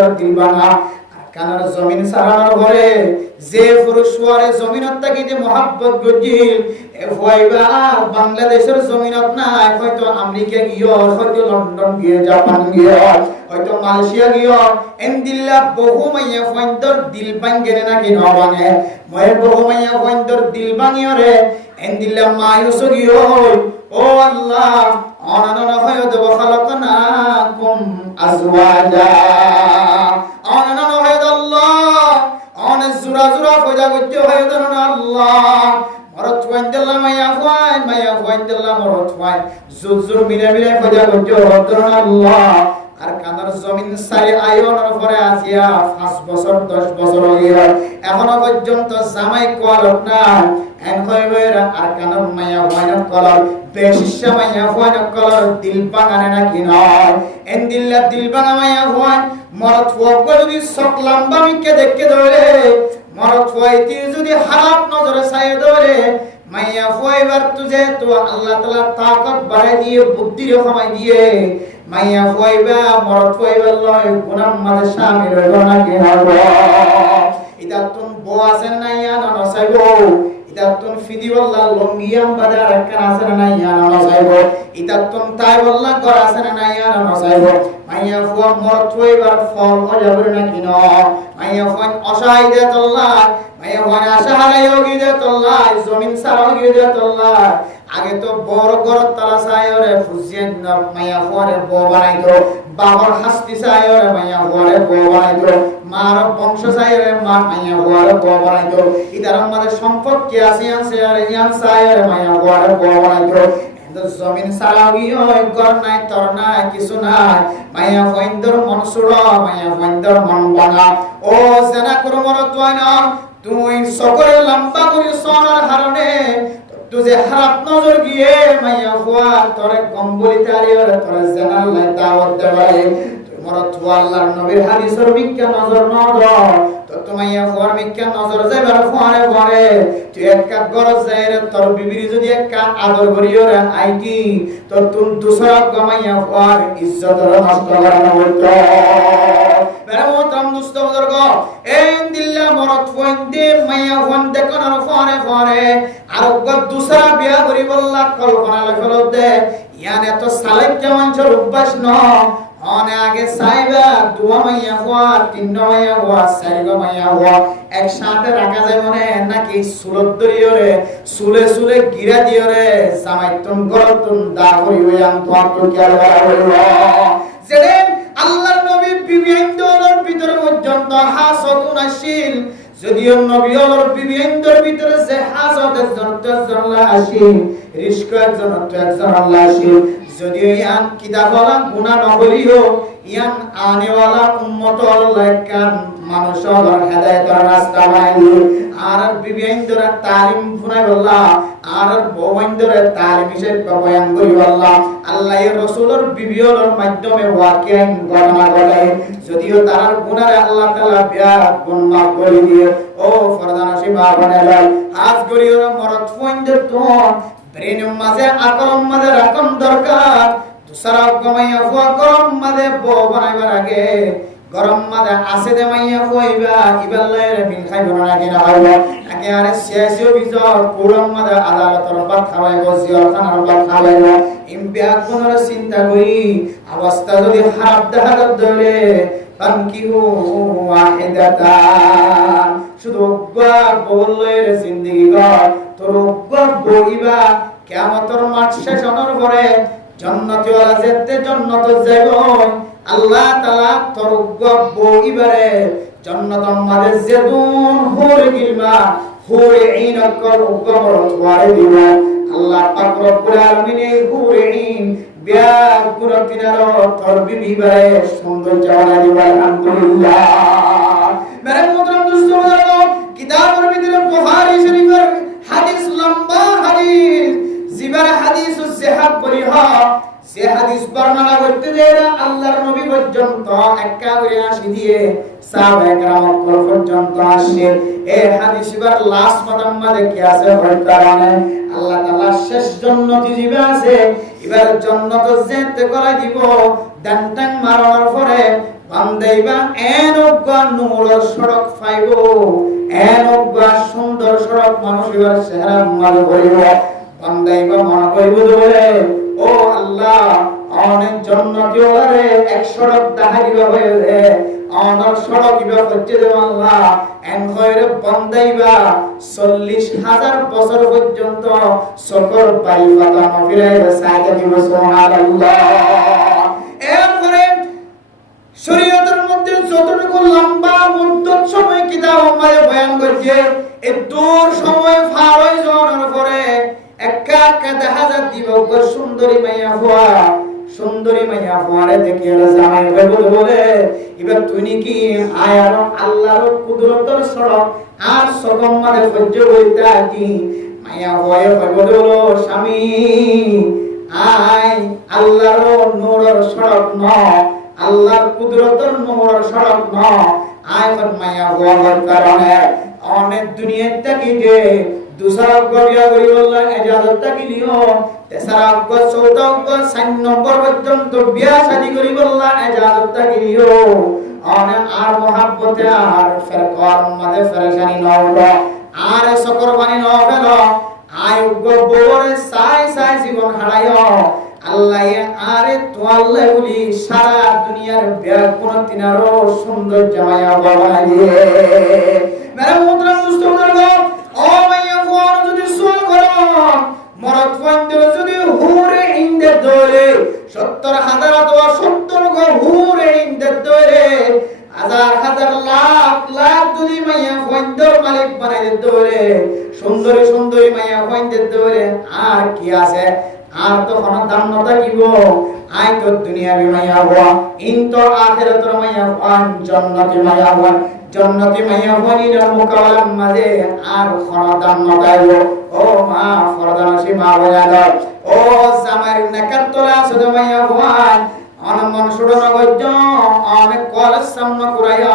ফয়ন্দর দিল ভাঙা কানার জমিন সারানোর পরে যে পুরুষ ওয়ারে জমিনত থাকিতে মহাব্বত গজিল এ হইবা বাংলাদেশের জমিনত নাই হয়তো আমেরিকা গিয়ে হয়তো লন্ডন গিয়ে জাপান গিয়ে হয়তো মালয়েশিয়া গিয়ে এন্দিল্লা বহু মাইয়া ফয়ন্দর দিল ভাঙে নাকি ন ভাঙে ময়ে বহু মাইয়া ফয়ন্দর দিল ভাঙিয়রে এন্দিল্লা মায়ুস গিয়ে ও আল্লাহ অনানন হয় দেব খালাকনাকুম আজওয়াজা অনানন হয় আল্লাহ অনেক জুরা জুরা ফয়দা করতে হয় দেন আল্লাহ মরত ওয়াইন্দাল্লাহ মাইয়া ওয়াইন্দাল্লাহ মরত ওয়াই জুর মিলে মিলে ফয়দা করতে হয় দেন আল্লাহ আর কানার জমিন সারি আয়নের পরে আসিয়া 5 বছর 10 বছর হইয়া এখনো পর্যন্ত জামাই কোয়ালত না এন হইবেরা আর কানার মাইয়া ওয়াইনা কলার বেশিশা মাইয়া ওয়াইনা কলার দিল বাগানে নাকি নয় এন দিল বাগা মাইয়া ওয়াই মরত ওয়াক যদি সক লম্বা মিকে দেখকে ধরে মরত ওয়াইতি যদি হারাপ নজরে চাই ধরে মাইয়া ওয়াইবার তুজে তো আল্লাহ তাআলা তাকত বাড়াই দিয়ে বুদ্ধি রহমাই দিয়ে মাইয়া ওয়াইবা মরত ওয়াইবার লয় গুনাহ মাঝে শামিল হইব নাকি হবে এটা তুম বো আছেন না ইয়া না চাইবো এটা তুম ফিদিওয়াল্লাহ লঙ্গিয়াম বাজার কান আছেন না ইয়া না চাইবো এটা তুম তাইওয়াল্লাহ ঘর আছেন না ইয়া না চাইবো মাইয়া ফুয়া মরত ওয়াইবার ফল অজাবর নাকি ন মাইয়া ফুয়া অসাইদাতুল্লাহ মাইয়া ফুয়া আশাহালাই গিদাতুল্লাহ জমিন সারা গিদাতুল্লাহ আগে তো বড় ঘর তালা চাইরে ফুজিয়েন মাইয়া ফুয়ারে বো বানাইতো বাবার হাস্তি চাইরে মাইয়া ফুয়ারে বো বানাইতো মার বংশ চাইরে মা মাইয়া ফুয়ারে বো বানাইতো ইদার আমাদের সম্পর্কে আছে আর ইয়ান চাইরে মাইয়া ফুয়ারে বো বানাইতো জমিন সারাবি হয় ঘর নাই তর নাই কিছু নাই মাইয়া ফয়ন্দর মন সুড় মাইয়া ফয়ন্দর মন বাঙা ও জেনা করমর তুই না তুই সকলে লম্বা করে সোনার হারনে তুজে হারাপ নজর গিয়ে মাইয়া ফুয়া তোরে কম্বলি তারিয়র তোরে জেনার লাই দাওয়াত দেবাই মরত আল্লাহর নবীর হাদিসের মিক্কা নজর ন দাও তো তোমাইয়া ফুয়ার মিক্কা নজর যাইবার ফুয়ারে পরে তুই একটা গরজ যাইরে তোর বিবিরি যদি একটা আদর করিও রে আইটি তো তুম দুসরা গমাইয়া ফুয়ার ইজ্জতর নষ্ট করানো হইতো বেরে মোতাম দুস্ত বুজুর্গ এন দিল্লা মরত ফুইন্দে মাইয়া ফুন দেখনার ফুয়ারে পরে আর দুসরা বিয়া করি বললা কল্পনা লাগলো দে ইয়ান এত সালাইক কেমন অভ্যাস ন অনে আগে সাইবা দুয়া মাইয়া হওয়া তিন মাইয়া হওয়া চারি মাইয়া হওয়া একসাথে রাখা যায় মনে নাকি সুলত দরিয়রে সুলে সুলে গিরা দিয়রে জামাইতুন গরতুন দা হই হইয়াম তোমার তো খেয়াল করা হইল যেদিন আল্লাহর নবী বিবি ইন্দোরের ভিতর পর্যন্ত হাসতুন আসিল যদিও নবী ওর বিবি ইন্দোর ভিতরে যে হাসতের জন্য আসিল রিস্ক একজন আল্লাহ আসিল যদিও ইয়ান কিতাবওয়ালা গুনাহ নবলিও ইয়ান আনেওয়ালা উম্মত আল্লাহকান মানুষ আল্লাহর হেদায়েতের রাস্তা বাইলি আর বিবিইন্দরা তালিম ফুনাই আল্লাহ আর বওইন্দরা তালিম হিসেবে বয়ান করি আল্লাহ আল্লাহর রাসূলের বিবিওর মাধ্যমে ওয়াকিয়ান ঘটনা ঘটায় যদিও তার গুনাহ আল্লাহ তাআলা বিয়ার গুণ মাফ করে দিয়ে ও ফরদানশী বাবানেলা আজ গরিয়র মরত ফুইন্দের তো ব্রেনের মাঝে আকলম মাঝে রাখম দরকার দুসরা গমাইয়া ফুয়া গরম মাঝে বো বানাইবার আগে গরম মাঝে আসে দে মাইয়া ফুইবা ইবাল্লার বিল খাইব না কিনা হইব আগে আরে শেষও বিজর পুরম মাঝে আদালতর বাত খাওয়াইব জিয়ার খানার বাত খাওয়াইব ইমবিয়া কোনর চিন্তা করি অবস্থা যদি খারাপ দেখা দলে পানকিহু ওয়াহিদাতান শুধু বললের জিন্দেগি গর তোর বইবা কিয়ামতের মাঠ শেষ হওয়ার পরে জান্নাতে ওয়ালা যেতে জান্নাত যাইব আল্লাহ তাআলা তোর বইবারে জান্নাতের মাঝে যেদুন হুর গিলমা হুর ঈন কর উগমর ওয়ারে দিব আল্লাহ পাক রব্বুল আলামিন হুর ঈন বিয়া গুরতিনার তোর বিবিবারে সৌন্দর্য ওয়ালা দিব আলহামদুলিল্লাহ মেরে মোহতরম দোস্ত কিতাবের ভিতরে বুখারী শরীফের হাদিস লম্বা হাদিস জিবার হাদিস জিহাদ পরিহা সে হাদিস বর্ণনা করতে দেরা আল্লাহর নবী পর্যন্ত একা করে আসি দিয়ে সাহাবায়ে কেরাম পর্যন্ত আসে এই হাদিসবার লাস্ট মাদাম্মাদে কি আছে হয়তারানে আল্লাহ তাআলা শেষ জান্নাতি জিবে আছে এবার জান্নাত যেতে করাই দিব ডান্টাং মারার পরে বান্দাইবা এনগা নূরের সড়ক পাইব, এনগা সুন্দর সড়ক মানুষ এবার চেহারা মনে করিব। বান্দাইবা মনে করিব বলে ও আল্লাহ অনেক জান্নাতি ওরে এক সড়ক দেখা দিবা হইলে অনেক সড়ক ইবা হচ্ছে দেব আল্লাহ এন কইরে বান্দাইবা 40,000 বছর পর্যন্ত সকল পাইবা তা নফিরাইবা সাইতে দিব সুবহানাল্লাহ। এরপরে শরীয়তের মধ্যে যতটুকু লম্বা মুদ্দত সময় কিতাব আমাদের বয়ান করছে এই দূর সময় পার হয়ে যাওয়ার পরে একা একা দেখা যায় দিবক সুন্দরী মাইয়া হওয়া, সুন্দরী মাইয়া হওয়ারে দেখে জামাই বলে এবার তুই কি আয়ার আল্লাহর কুদরতের সড়ক আর সকম মানে সহ্য করিতে কি মাইয়া হয়ে বলে স্বামী আয় আল্লাহর নূরের সড়ক ন, আল্লাহর কুদরতের নূরের সড়ক ন আয় মাইয়া হওয়ার কারণে অনেক দুনিয়ার থেকে যে दूसरा गबिया गई বললা ইজাজত তাকিলিও তেসারা অগ্গ চৌদা অগ্গ 4 নম্বর পর্যন্ত বিয়া শাদি করি বললা ইজাজত তাকিলিও অনে আর মোহাব্বতে আর ফেরকার মাঝে ফেরেশানি না হলো আর সকর বানি না হলো আয় অগ্গ বরে সাই সাই জীবন হারায়ো আল্লাহ আরে তো আল্লাহ বলি সারা দুনিয়ার বিয়া কোন তিনারো সুন্দর জামাইয়া বানাই দিয়ে মেরা মুদ্রা মুস্তফার গো ও মাইয়া কোন যদি সোল করো মরদ ফান্দের যদি হুরে ইনদে দরে 70,000 অথবা 70 গো হুরে ইনদে দরে হাজার হাজার লাখ লাখ যদি মাইয়া ফান্দের মালিক বানাই দে দরে সুন্দরী সুন্দরী মাইয়া ফান্দের দরে আর কি আছে আর তো কোন দাম না থাকিব আই তো দুনিয়া মাইয়া হওয়া ইন তো আখিরাতের মাইয়া হওয়া জান্নাতি মাইয়া হওয়া জান্নাতি মাইয়া হওয়ার মোকাবেলার মাঝে আর কোন দাম না থাকিব ও মা ফরদানসী মা বলা ও জামার নাকাত তোলা শুধু মাইয়া হওয়া অনমন সুড়ন গজ্জ অনেক কলেজ সামনে করাইয়া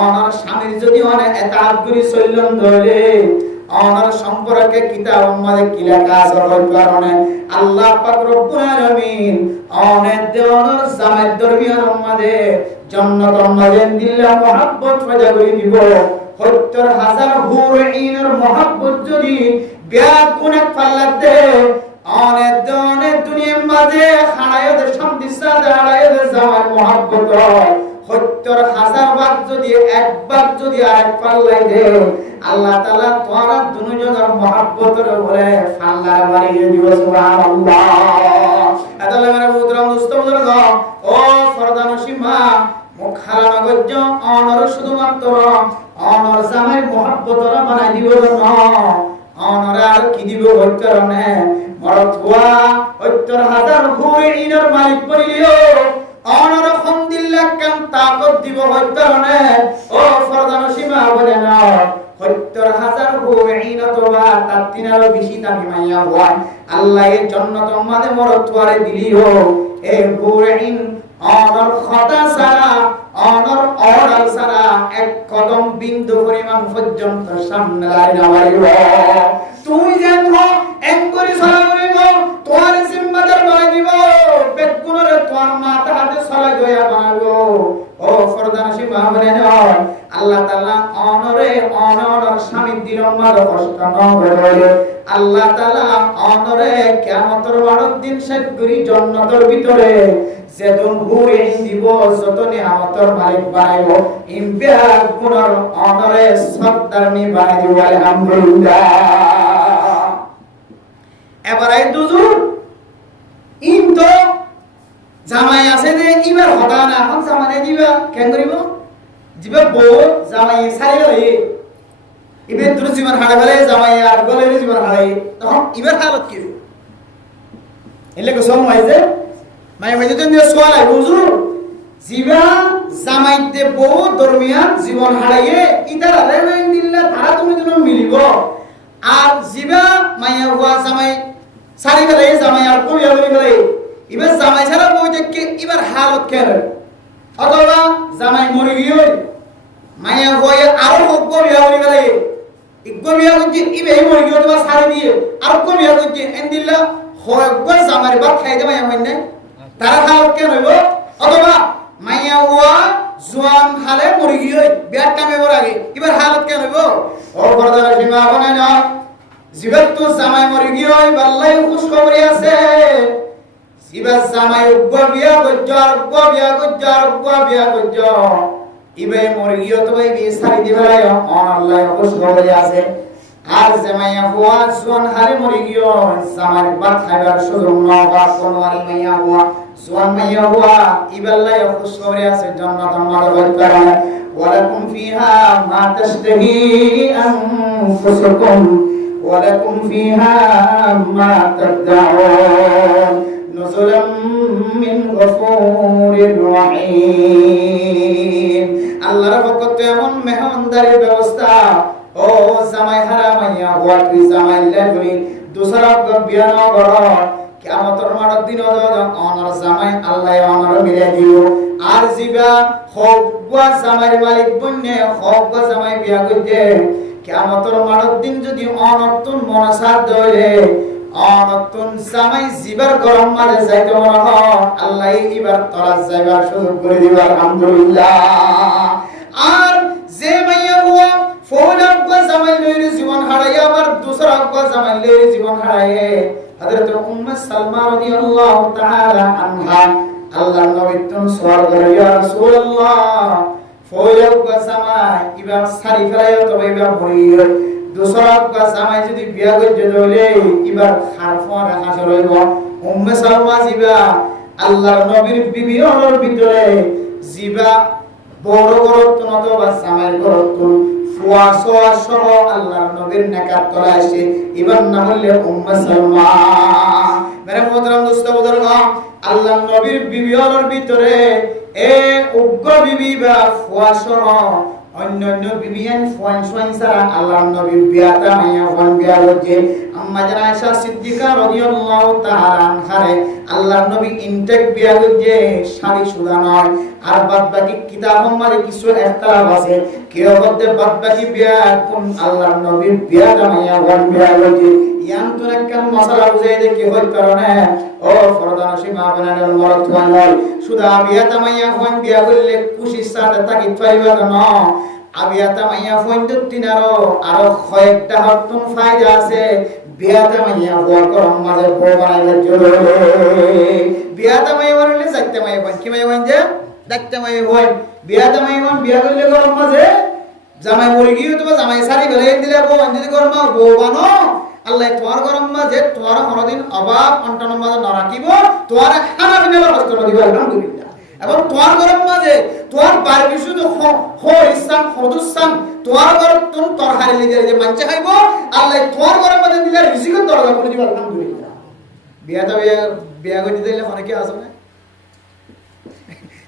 অনার স্বামীর যদি অনেক এতাত গুরি চলন ধরে অনার সম্পর্কে কিতাব আমাদের কি লেখা আছে ওই কারণে আল্লাহ পাক রব্বুল আলামিন অনেক দেওয়ার জামাত দরমিয়ান আমাদের জান্নাত আমাদের দিল্লা মোহাব্বত পয়দা করে দিব 70,000 হুরইনের মোহাব্বত যদি ব্যাগ কোনে পাল্লাতে অনেক দুনিয়ার মাঝে খাড়ায়তে শান্তিসা দাঁড়ায়তে জামাত মোহাব্বত 70,000 বার যদি একবার যদি আরেক পাল্লাই দে আল্লাহ তাআলা তোরা দুজনের মহব্বতের উপরে ফাল্লার বাড়িয়ে দিব সুবহানাল্লাহ। আদালে মেরা মুদ্রা মুস্তাফির গো ও ফরদানসী মা মুখ হারাম গজ্জ অনর শুধুমাত্র অনর জামাই মহব্বতের বানাই দিব না অনর আর কি দিব ওই কারণে মরদ হওয়া 70,000 হুরইনের মালিক বলিও অনর খন্দিল্লাহ কাম তাকত দিব ওই কারণে ও ফরদানসী মা বলে না 70,000 হুরইন অথবা তার তিনারও বেশি দামি মাইয়া হওয়া আল্লাহ এর জান্নাত আমাদের মরদ তোয়ারে দিলিও এই হুরইন অনর খতা সারা অনর অর্ডার সারা এক কদম বিন্দু পরিমাণ পর্যন্ত সামনে লাগাইব তুমি জানো এক করে সারা করিব তোমার জিম্মাদার বানাই দিব বেকুনরে তোমার মাথা হাতে সলাই দয়া বানাবো ও ফরদানসী মাহবুবে নয় আল্লাহ তাআলা অনরে অনর স্বামী দিলমার কষ্ট ন করে আল্লাহ তাআলা অনরে কিয়ামতের বড় দিন সেগুরি জান্নাতের ভিতরে যেদন হুরে দিব যত নিয়ামতের মালিক বানাইব ইম্পিয়া গুণর অনরে সর্দারনি বানাই দিব আলহামদুলিল্লাহ। এবার এই দুজুর ইন তো জামাই আছে যে ইবার হতা না এখন জামাই দিবা কেন করিব জিবা বউ জামাই সাইল হই ইবে দুর জীবন হাড়ে ফেলে জামাই আর গলে জীবন হাড়ে তখন ইবার হালত কি এলে কো সম হইছে মাই মাই যদি সোয়াল আই হুজুর জিবা জামাই দে বউ দরমিয়ান জীবন হারাইয়ে ইদার আরে নাই দিল্লা তারা তুমি যেন মিলিব আর জিবা মাইয়া হুয়া জামাই সারি ফেলে জামাই আর কই হই ফেলে ইবার জামাই ছাড়া বউ দেখকে ইবার হালত কেন অথবা জামাই মরি গিয়ে মাইয়া হুয়া আরো হক বিয়া হই ফেলে ইগো বিয়া করতে ইবে মরি গিয়ে অথবা সারি দিয়ে আর কো বিয়া করতে এন দিল্লা হয় গো জামাই বাপ খাইতে মাইয়া হই না তারা হালত কেন হইব অথবা মাইয়া হুয়া জোয়ান হালে মরি গিয়ে বিয়ার টাইমে বড় আগে এবার হালত কেন হইব ও বড়দার সীমা বানাই না জিবাত তো জামাই মরি গিয়ে আল্লাহ খুশ খবরই আছে জিবাত জামাই উগ্র বিয়া গজ্জ ইবে মরি গিয়ে তো ভাই বিয়ে সারি দিবাই আল্লাহ খুশ খবরই আছে আর জামাইয়া হুয়া জোয়ান হালে মরি গিয়ে জামাই ভাত খাইবার সুযোগ না বা কোনো আর মাইয়া হুয়া জোয়ান মাইয়া হুয়া ইবাল্লাহ খুশ খবরই আছে জান্নাতুল মাওলা করে ওয়ালাকুম ফিহা মা তাশতাহি আনফুসুকুম ওয়ালাকুম ফিহা মা তাদউন নুজুলাম মিন গফুরির রহিম আল্লাহর পক্ষ থেকে এমন মেহমানদারির ব্যবস্থা ও জামাই হারা মাইয়া হুয়া তুই জামাই লাগলি দুসরা বিয়া না করো কিয়ামতের মাঠের দিন অনর জামাই আল্লাহ অনর মিলে দিও আর জিবা হকবা জামাইর মালিক বন্যে হকবা জামাই বিয়া করতে কিয়ামতের মাঠের দিন যদি অনতুন মনসাদ দইলে অনতুন জামাই জিবার গরম মাঝে যাইতে মনে হয় আল্লাহ এবার তোরা যাইবার সুযোগ করে দিবা আলহামদুলিল্লাহ আর যে মাইয়া হুয়া ফৌলাব্বা জামাই লইরে জীবন হারাইয়া আবার দুসরা আব্বা জামাই লইরে জীবন হারাইয়ে হযরত উম্মে সালমা রাদিয়াল্লাহু তাআলা আনহা আল্লাহর নবী তুন সওয়াল করে ইয়া রাসূলুল্লাহ ফৌলাব্বা জামাই ইবা সারি ফেলাইও তবে ইবা ভরিয়ে দুসরা আব্বা জামাই যদি বিয়া করতে দইলে ইবা খারফা রাখা চলইব উম্মে সালমা জিবা আল্লাহর নবীর বিবি ওর ভিতরে জিবা বড় গরত্ব অথবা জামাইর গরত্ব ফুয়া সোয়া সহ আল্লাহর নবীর নেকাত তলা আসে ইবার নাম হলে উম্মে সালমা মেরে মোহতারাম দোস্ত বুজুর্গ আল্লাহর নবীর বিবিওর ভিতরে এ উগ্র বিবি বা ফুয়া সহ অন্যান্য বিবিয়ান ফুয়ান সোয়ান সারা আল্লাহর নবীর বিয়াটা মাইয়া ফুয়ান বিয়া হচ্ছে আম্মা জান আয়েশা সিদ্দিকা রাদিয়াল্লাহু তাআলা আনহারে আল্লাহর নবী ইনটেক বিয়া হচ্ছে শাড়ি সুদা নয় আর বাদ বাকি কিতাবের মধ্যে কিছু ইখতিলাফ আছে কেউ বলতে বাদ বাকি বিয়া কোন আল্লাহর নবীর বিয়াটা মাইয়া ফুয়ান বিয়া হচ্ছে ইয়ান তো একটা মশলা বুঝাই দে কি হয় কারণে ও ফরদানসী মা বানানোর মরদ হয় সুদা বিয়াটা মাইয়া ফুয়ান বিয়া করলে খুশির সাথে তাকি পাইবা না আবিয়াতা মাইয়া ফুয়ান তিনারো আরো কয়েকটা হরতুন ফায়দা আছে বিয়াতা মাইয়া ফুয়া করম মাঝে বউ বানাইলে চলে বিয়াতা মাইয়া বললে যাইতে মাইয়া ফুয়ান কি মাইয়া ফুয়ান যে দেখতে মাইয়া ফুয়ান বিয়াতা মাইয়া ফুয়ান বিয়া করলে করম মাঝে জামাই মরে গিয়ে তো জামাই সারি বেলে দিলে বউ যদি করম বউ বানো আল্লাহ তোমার গরম মাঝে তোমার কোনদিন অভাব অন্টন মাঝে না রাখিব তোমার খানা পিনার কষ্ট দিব আলহামদুলিল্লাহ এবং তোমার গরম মাঝে তোমার বারবি শুধু ইসলাম হদুসান তোমার গরম তুমি তরকারি লিখে যে মানছে খাইব আল্লাহ তোমার গরম মাঝে দিলে রিজিকের দরজা করে দিব আলহামদুলিল্লাহ বিয়াটা বিয়া করে দিলে অনেকে আছে না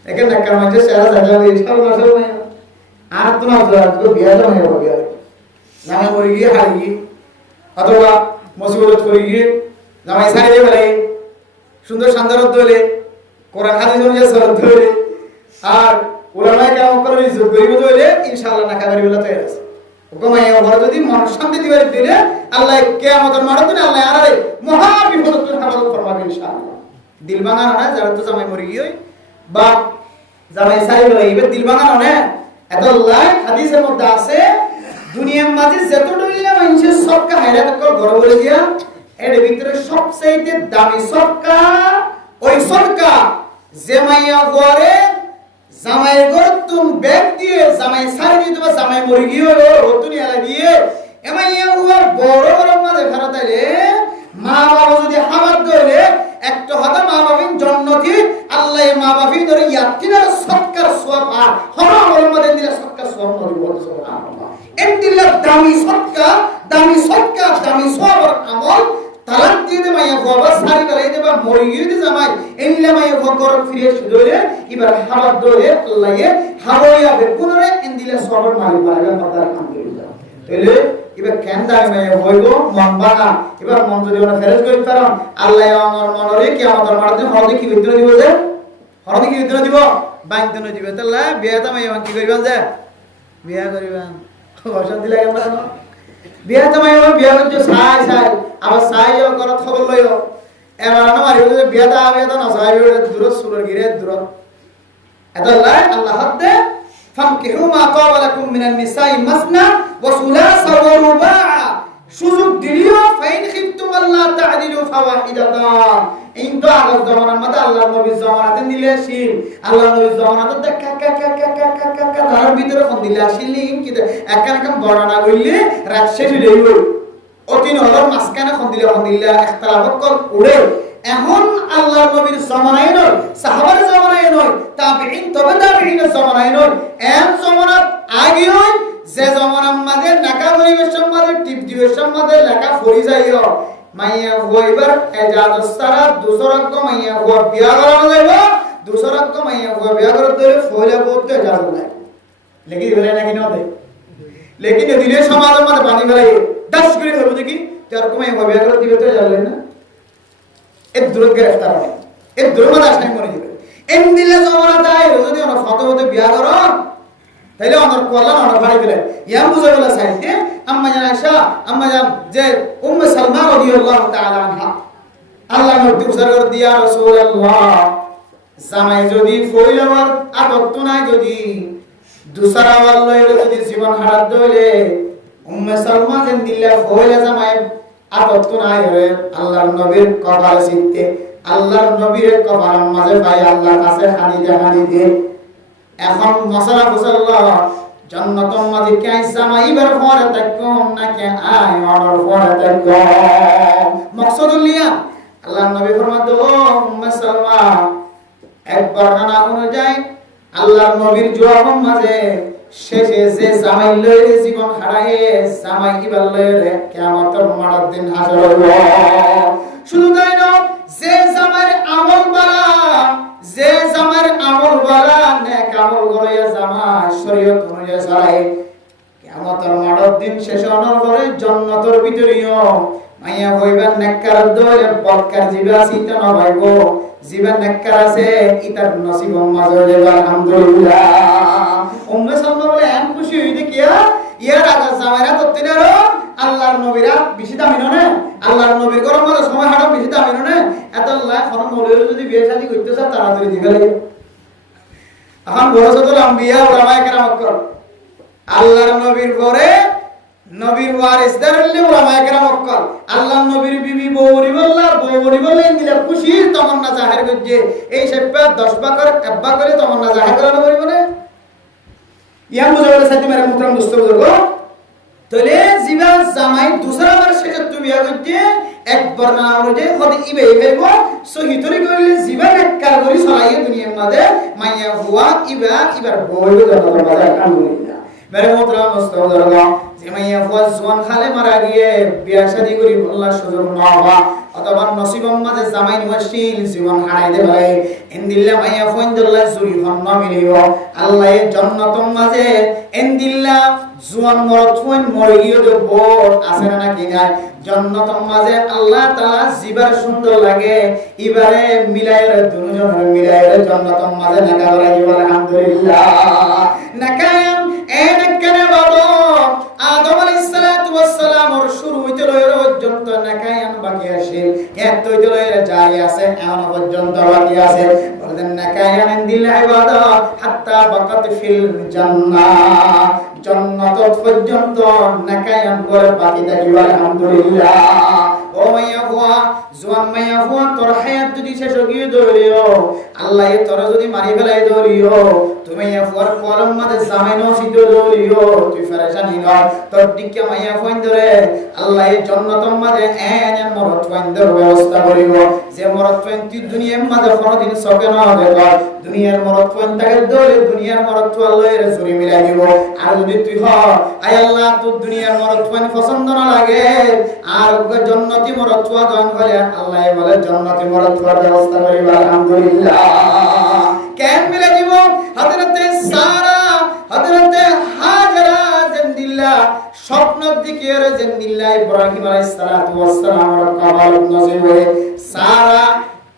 একে নাকার মাঝে সেরা সাজা ইসলাম না সব নাই আর তোমার বিয়াটা নাই বিয়া নামে মরে গিয়ে হারিয়ে অথবা মুসিবত করে গিয়ে জামাই সারি দিয়ে বেড়াই সুন্দর শান্তারত হলে কোরআন হাদিস অনুযায়ী সরত হলে আর ওলামায়ে কেমন করে রিজক গরিব হলে ইনশাআল্লাহ না খাবারি বেলা তৈরি আছে ওকমায় ওরা যদি মন শান্তি দিবে দিলে আল্লাহ কিয়ামতের মাঠে আল্লাহ আরে মহা বিপদত হেফাজত ফরমাবে ইনশাআল্লাহ দিল ভাঙানো না যারা তো জামাই মরে গিয়ে বা জামাই সারি বেড়াই এবার দিল ভাঙানো না এত আল্লাহ হাদিসের মধ্যে আছে দুনিয়ার মাঝে যতটুকু মানুষের সবকা হায়রাত করে ঘর বলে দিয়া এর ভিতরে সবচেয়ে দামি সবকা ওই সবকা যে মাইয়া ঘরে জামাই ঘর তুম ব্যাগ দিয়ে জামাই সারি দিতে বা জামাই মরে গিয়ে রতুনি আলা দিয়ে এমাইয়া ঘর বড় বড় মাঝে ফেরত আইলে মা বাবা যদি হামাত ধরে একটা হাতে মা বাবিন জন্নতি আল্লাহ মা বাবিন ধরে ইয়াতিনার সবকার সওয়াব আর হরা বড় মাঝে দিলে সবকার সওয়াব নবী বলে সুবহানাল্লাহ এন্ডিল্লাহ দামি সদকা দামি সওয়াবের আমল তালাক দিয়ে দে মাইয়া বাবা সারি গলাই দেবা মরি গিয়ে দে জামাই এনলে মাইয়া ভগর ফিরে শুধরে এবার হাওয়া দরে আল্লাহয়ে হাওয়া বে পুনরে এন্ডিলে সওয়াবের মালিক বানাবে মাদার আলহামদুলিল্লাহ তাহলে এবার কেন দাই মাইয়া হইব মন বানা এবার মন যদি ওনা ফেরজ করি পারম আল্লাহ আমার মনরে কি আমাদের মারতে হরদি কি ভিতরে দিব যে হরদি কি ভিতরে দিব বাইন্দন দিবে তাহলে বিয়াটা মাইয়া কি করিবান যে বিয়া করিবান অশান্তি লাগে না বিয়া তোমায় বিয়া করছো সাই আবার সাই করো খবর লইও এবার না মারিও যে বিয়াটা না সাই দূর সুরের গিরে দূর আল্লাহ আল্লাহ হাদে ফামকিহু মা তাবা লাকুম মিনান নিসাই মাসনা ওয়া সুলাসা ওয়া রুবা', সুযোগ দিলিও ফাইন খিফতুম আল্লাহ তা'দিলু ফাওয়াহিদাতান। এই তো আগের জামানার মধ্যে আল্লাহর নবীর জামানাতে দিলে শিল, আল্লাহর নবীর জামানাতে কা তার ভিতরে কোন দিলে আসিলি কি একান বর্ণনা কইলে রাত শেষ হয়ে গেল। অতিন হলর মাসখানে কোন দিলে ইখতিলাফ কল উড়ে। এখন আল্লাহর নবীর জামানায় নয়, সাহাবার জামানায় নয়, তাবিঈন তবে তাবিঈনের জামানায় নয়, এম জামানাত আগে হয় যে জামানার মধ্যে নাকা পরিবেশের মধ্যে টিপ দিবেশের মধ্যে লেখা পড়ি যাইও মাইয়া হইবার এজাজস্তারা দুসরক মাইয়া হো বিয়া করা যাইব, দুসরক মাইয়া হো বিয়া করতে হলে ফয়লা করতে এজাজ লাগে। লেখি দিলে নাকি না দে, লেখি দিলে সমাজের মধ্যে বানি ফেলাই দাস করে ধরবো দেখি যার কমাই হো বিয়া করতে দিবে তো জানলেন না, এর দূরত গ্রেফতার হয়, এর দূরমাদ আসামি মরে যাবে। এম দিলে জমানা তাই যদি ওরা ফটো বিয়া করো তাইলে অনর কোলা অনর বাড়ি গেলেন ইয়াম বুঝে বলা সাইতে আম্মা জান আয়েশা আম্মা জান যে উম্মে সালমা রাদিয়াল্লাহু তাআলা আনহা আল্লাহ নবী উসার দিয়া রাসূলুল্লাহ জামাই যদি ফইলাওয়ার আদত নাই যদি দুসরা ওয়াল্লাহ যদি জীবন হারাত দইলে উম্মে সালমা যেন দিলা ফইলা জামাই আদত নাই রে আল্লাহর নবীর কবর সিতে আল্লাহর নবীর কবরের মাঝে ভাই আল্লাহর কাছে হানি দে। এখন মশলা ফুসাল্লাহ জান্নাতুল মাঝে কে জামাইবার পরে তাকম না কে আয় অর্ডার পরে তাকম মাকসাদুল্লিয়া আল্লাহর নবী ফরমাতো উম্মে সালমা এক বর্ণনা অনুযায়ী আল্লাহর নবীর জবাব মাঝে শেষে যে জামাই লয়ে জীবন হারায়ে জামাই কিবার লয়ে কিয়ামতের মারার দিন হাজির হইব। শুধু তাই না, যে জামাইর আমল বালা, যে জামাইর আমল বালা নেক আমল করিয়া জামাই শরীয়ত অনুযায়ী চালায় কিয়ামতের মারার দিন শেষ হওয়ার পরে জান্নাতের ভিতরেও মাইয়া হইবেন নেককার দলে বদকার জিবা সিতা না ভাইব জিবা নেককার আছে ইতার নসিব মাঝে দেবা আলহামদুলিল্লাহ। উম্মে সালমা বলে এম খুশি হইতে কিয়া ইয়ার আগা জামাইরা তত্তিনারো আল্লাহর নবীরা বেশি দামি ননে, আল্লাহর নবীর গরম মাঝে সময় হারা বেশি দামি ননে, এত আল্লাহ কোন মৌলবী যদি বিয়ে শাদী করতে চায় তাড়াতাড়ি দিবে লাগে। এখন বরসাতুল আম্বিয়া উলামায়ে কেরাম কর আল্লাহর নবীর পরে নবীর ওয়ারিসদের উলামায়ে কেরাম কর আল্লাহর নবীর বিবি বউরি বললে দিলে খুশি তমন্না জাহির করছে এই সেপ্পা 10 বার করে একবার করে তমন্না জাহির করানো করিব না। ইয়া বুঝা বলে সাথে মেরে মুহতারাম দোস্ত বুজুর্গ তাহলে জিবা জামাই দুসরা বার শেষে তুমি বিয়া করতে একবার না অনুযায়ী হতে ইবে ইবেব সহিতরি কইলে জিবা এককার করি ছড়াইয়ে দুনিয়ার মাঝে মাইয়া হুয়া ইবার বইবে জান্নাতের মাঝে আলহামদুলিল্লাহ। মেরে মুহতারাম দোস্ত বুজুর্গ যে মাইয়া হুয়া জওয়ান খালে মারা গিয়ে বিয়া শাদী করি আল্লাহ সুযোগ না হওয়া অথবা নসিবম মাঝে জামাই নিবাসীল জীবন হারাইতে পারে ইনদিল্লা মাইয়া ফইন্দুল্লাহ জুরি হন মিলিব আল্লাহ জান্নাতুম মাঝে ইনদিল্লা জুয়ান মরত ফইন মরে গিয়ে যে বোর আছে না কি নাই জান্নাতুম মাঝে আল্লাহ তাআলা জিবার সুন্দর লাগে ইবারে মিলাইরে দুজনের মিলাইরে জান্নাতুম মাঝে নাকা লাগিব আলহামদুলিল্লাহ। নাকায়াম এনেকনে বাবা আদম আলাইহিস সালাতু ওয়াস সালাম ওর শুরু হইতে লইরে পর্যন্ত নাকায়ান বাকি আছে এত হইতে লইরে জারি আছে এমন পর্যন্ত বাকি আছে বলেন নাকায়ান দিল ইবাদত হাত্তা বাকাত ফিল জান্নাহ জান্নাত পর্যন্ত নাকায়ান করে বাকি থাকি আলহামদুলিল্লাহ। ও মাইয়া হুয়া জওয়ান মাইয়া হুয়া তোর হায়াত যদি শেষ হয়ে দরিও আল্লাহ তোর যদি মারি ফেলাই দরিও তুমি মাইয়া হুয়ার কলম মাঝে জামাই নসিদ দরিও তুই ফেরেশানি নয় তোর দিকে মাইয়া ফোন ধরে আল্লাহ জান্নাতের মাঝে এনে মরত ফাইন্দের ব্যবস্থা করিব যে মরত ফাইন তুই দুনিয়ার মাঝে কোনদিন সকে না দেখ দুনিয়ার মরত ফাইন তাকে দলে দুনিয়ার মরত আল্লাহর জুরি মিলাই দিব। আর যদি তুই হ আয় আল্লাহ তুই দুনিয়ার মরত ফাইন পছন্দ না লাগে আর জান্নাতি মরত দান করে আল্লাহ বলে জান্নাতি মরত ব্যবস্থা করিব আলহামদুলিল্লাহ। কেন মিলাই দিব হযরতে সারা হযরতে হাজরা জিন্দিল্লাহ স্বপ্ন দিকে জিন্দিল্লাহ ইব্রাহিম আলাইহিস সালাতু ওয়াস সালামের কবর নসিব হয়ে সারা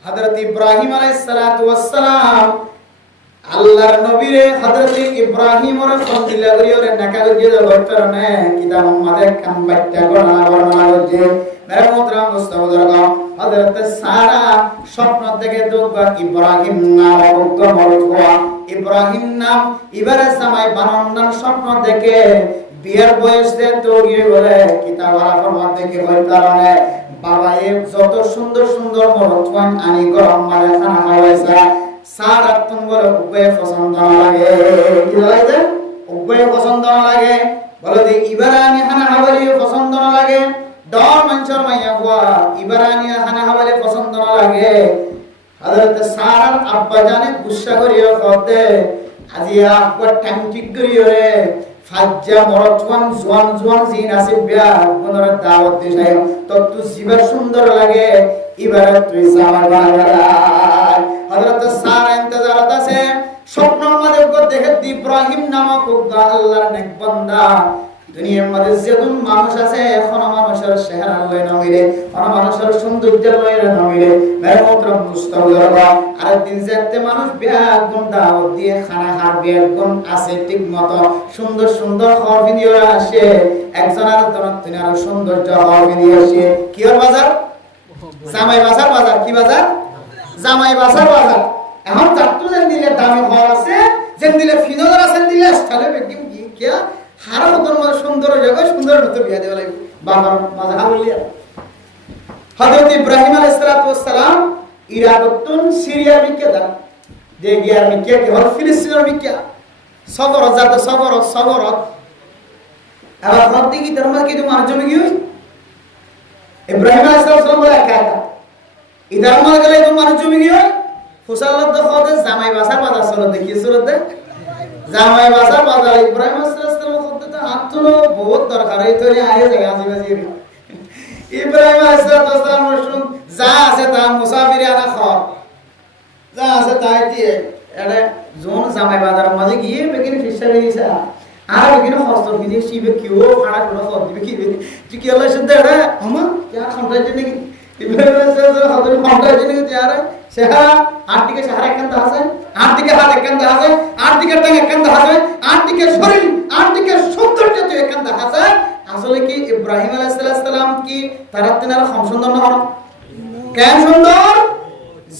হযরত ইব্রাহিম আলাইহিস সালাতু ওয়াস সালাম আল্লাহর নবীরে হযরত ইব্রাহিমের ফজিলত করিয়ে নাকা করিয়ে বর্তমানে কিতাব মাঝে কাম বাচ্চা বর্ণনা করছে। মেরে মুহতারাম মুস্তাফিজুর হযরত সারা স্বপ্ন থেকে দেখবা ইব্রাহিম নামক মরদ হওয়া ইব্রাহিম নাম এবারে জামাই বানানোর স্বপ্ন দেখে বিয়ের বয়সে তৈরি বলে কিতাব ফরমান দেখে ওই কারণে বাবা এ যত সুন্দর সুন্দর মরতওয়ান আনি গরম মানে খানা খাওয়াইছে সারা তুম বলে উভয় পছন্দ লাগে কি লাগে উভয় পছন্দ লাগে বলে যে ইবারানি খানা খাওয়ালি পছন্দ লাগে ডর মঞ্চর মাইয়া হুয়া ইবারানি খানা খাওয়ালি পছন্দ লাগে হযরত সারার আব্বা জানে গুসা করিও কতে আজিয়া কত টাইম ঠিক করিও রে ফাজ্জা মরতওয়ান জোয়ান জোয়ান জিন আছে বিয়া কোনর দাওয়াত দিছাই তো তুই জীবন সুন্দর লাগে এবারে তুই জামাই বানালা হযরত সারা ইন্তজারত আছে স্বপ্নের মধ্যে দেখে ইব্রাহিম নামক আল্লাহর নেক বান্দা দুনিয়ার মধ্যে যেমন মানুষ আছে এখন মানুষের চেহারা লয় না মিলে কোন মানুষের সৌন্দর্য লয় না মিলে মেহমত মুস্তাফা আর দিন যেতে মানুষ বিয়া গুণ দাওয়াত দিয়ে খানা খাবে গুণ আছে ঠিক মতো সুন্দর সুন্দর খাওয়া ভিডিও আসে একজন আর তিনার সৌন্দর্য খাওয়া ভিডিও আসে কি আর বাজার জামাই বাজার বাজার কি বাজার জামাই বাজার বাজার এখন চারটু যেন দিলে দামি ঘর আছে যেন দিলে ফিনোদার আছে দিলে স্থানে বেকিম কি কিয়া হারা মতন সুন্দর জায়গায় সুন্দর মতো বিয়া দেওয়া লাগবে বাবার মাঝে হাবলিয়া হযরত ইব্রাহিম আলাইহিস সালাম ইরাকতুন সিরিয়া বিকেদা যে গিয়ার মিকিয়া কে হল ফিলিস্তিনের মিকিয়া সবর জাত সবর আবার রদ্দি কি ধর্ম কি তোমার জমি কি ইব্রাহিম আলাইহিস সালাম বলে একা ইদার মার গেলে তোমার জমি কি হয় ফুসালত দখতে জামাই বাসার বাজার চলে দেখি সুরতে জামাই বাসার বাজার ইব্রাহিম আলাইহিস সালাম করতে তো আত্মনো বহুত দরকার এই তৈরি আয়ে জায়গা আছে ইব্রাহিম আলাইহিস সালাম শুন যা আছে তা মুসাফির আনা খাও যা আছে তাই দিয়ে এটা জোন জামাই বাজারের মাঝে গিয়ে বেকিন ফিশা গিয়েছে আর বেকিন হস্তর গিয়ে শিবে কিও ফাড়া করে খাও দিবে কি তুই কি আল্লাহ শুদ্ধ রে আমা কি খান্ডাই জন্য কি ইব্রাহিম আলাইহিস সালাম হযরত খান্ডাই জন্য কি আর সেহা আট দিকে সারা একান্ত আছে আট দিকে হাত একান্ত আছে আট দিকে টাং একান্ত আছে আট দিকে শরীর আট দিকে সৌন্দর্য তো একান্ত আছে আসলে কি ইব্রাহিম আলাইহিস সালাম কি তারা তিনার সুন্দর না হন কেন সুন্দর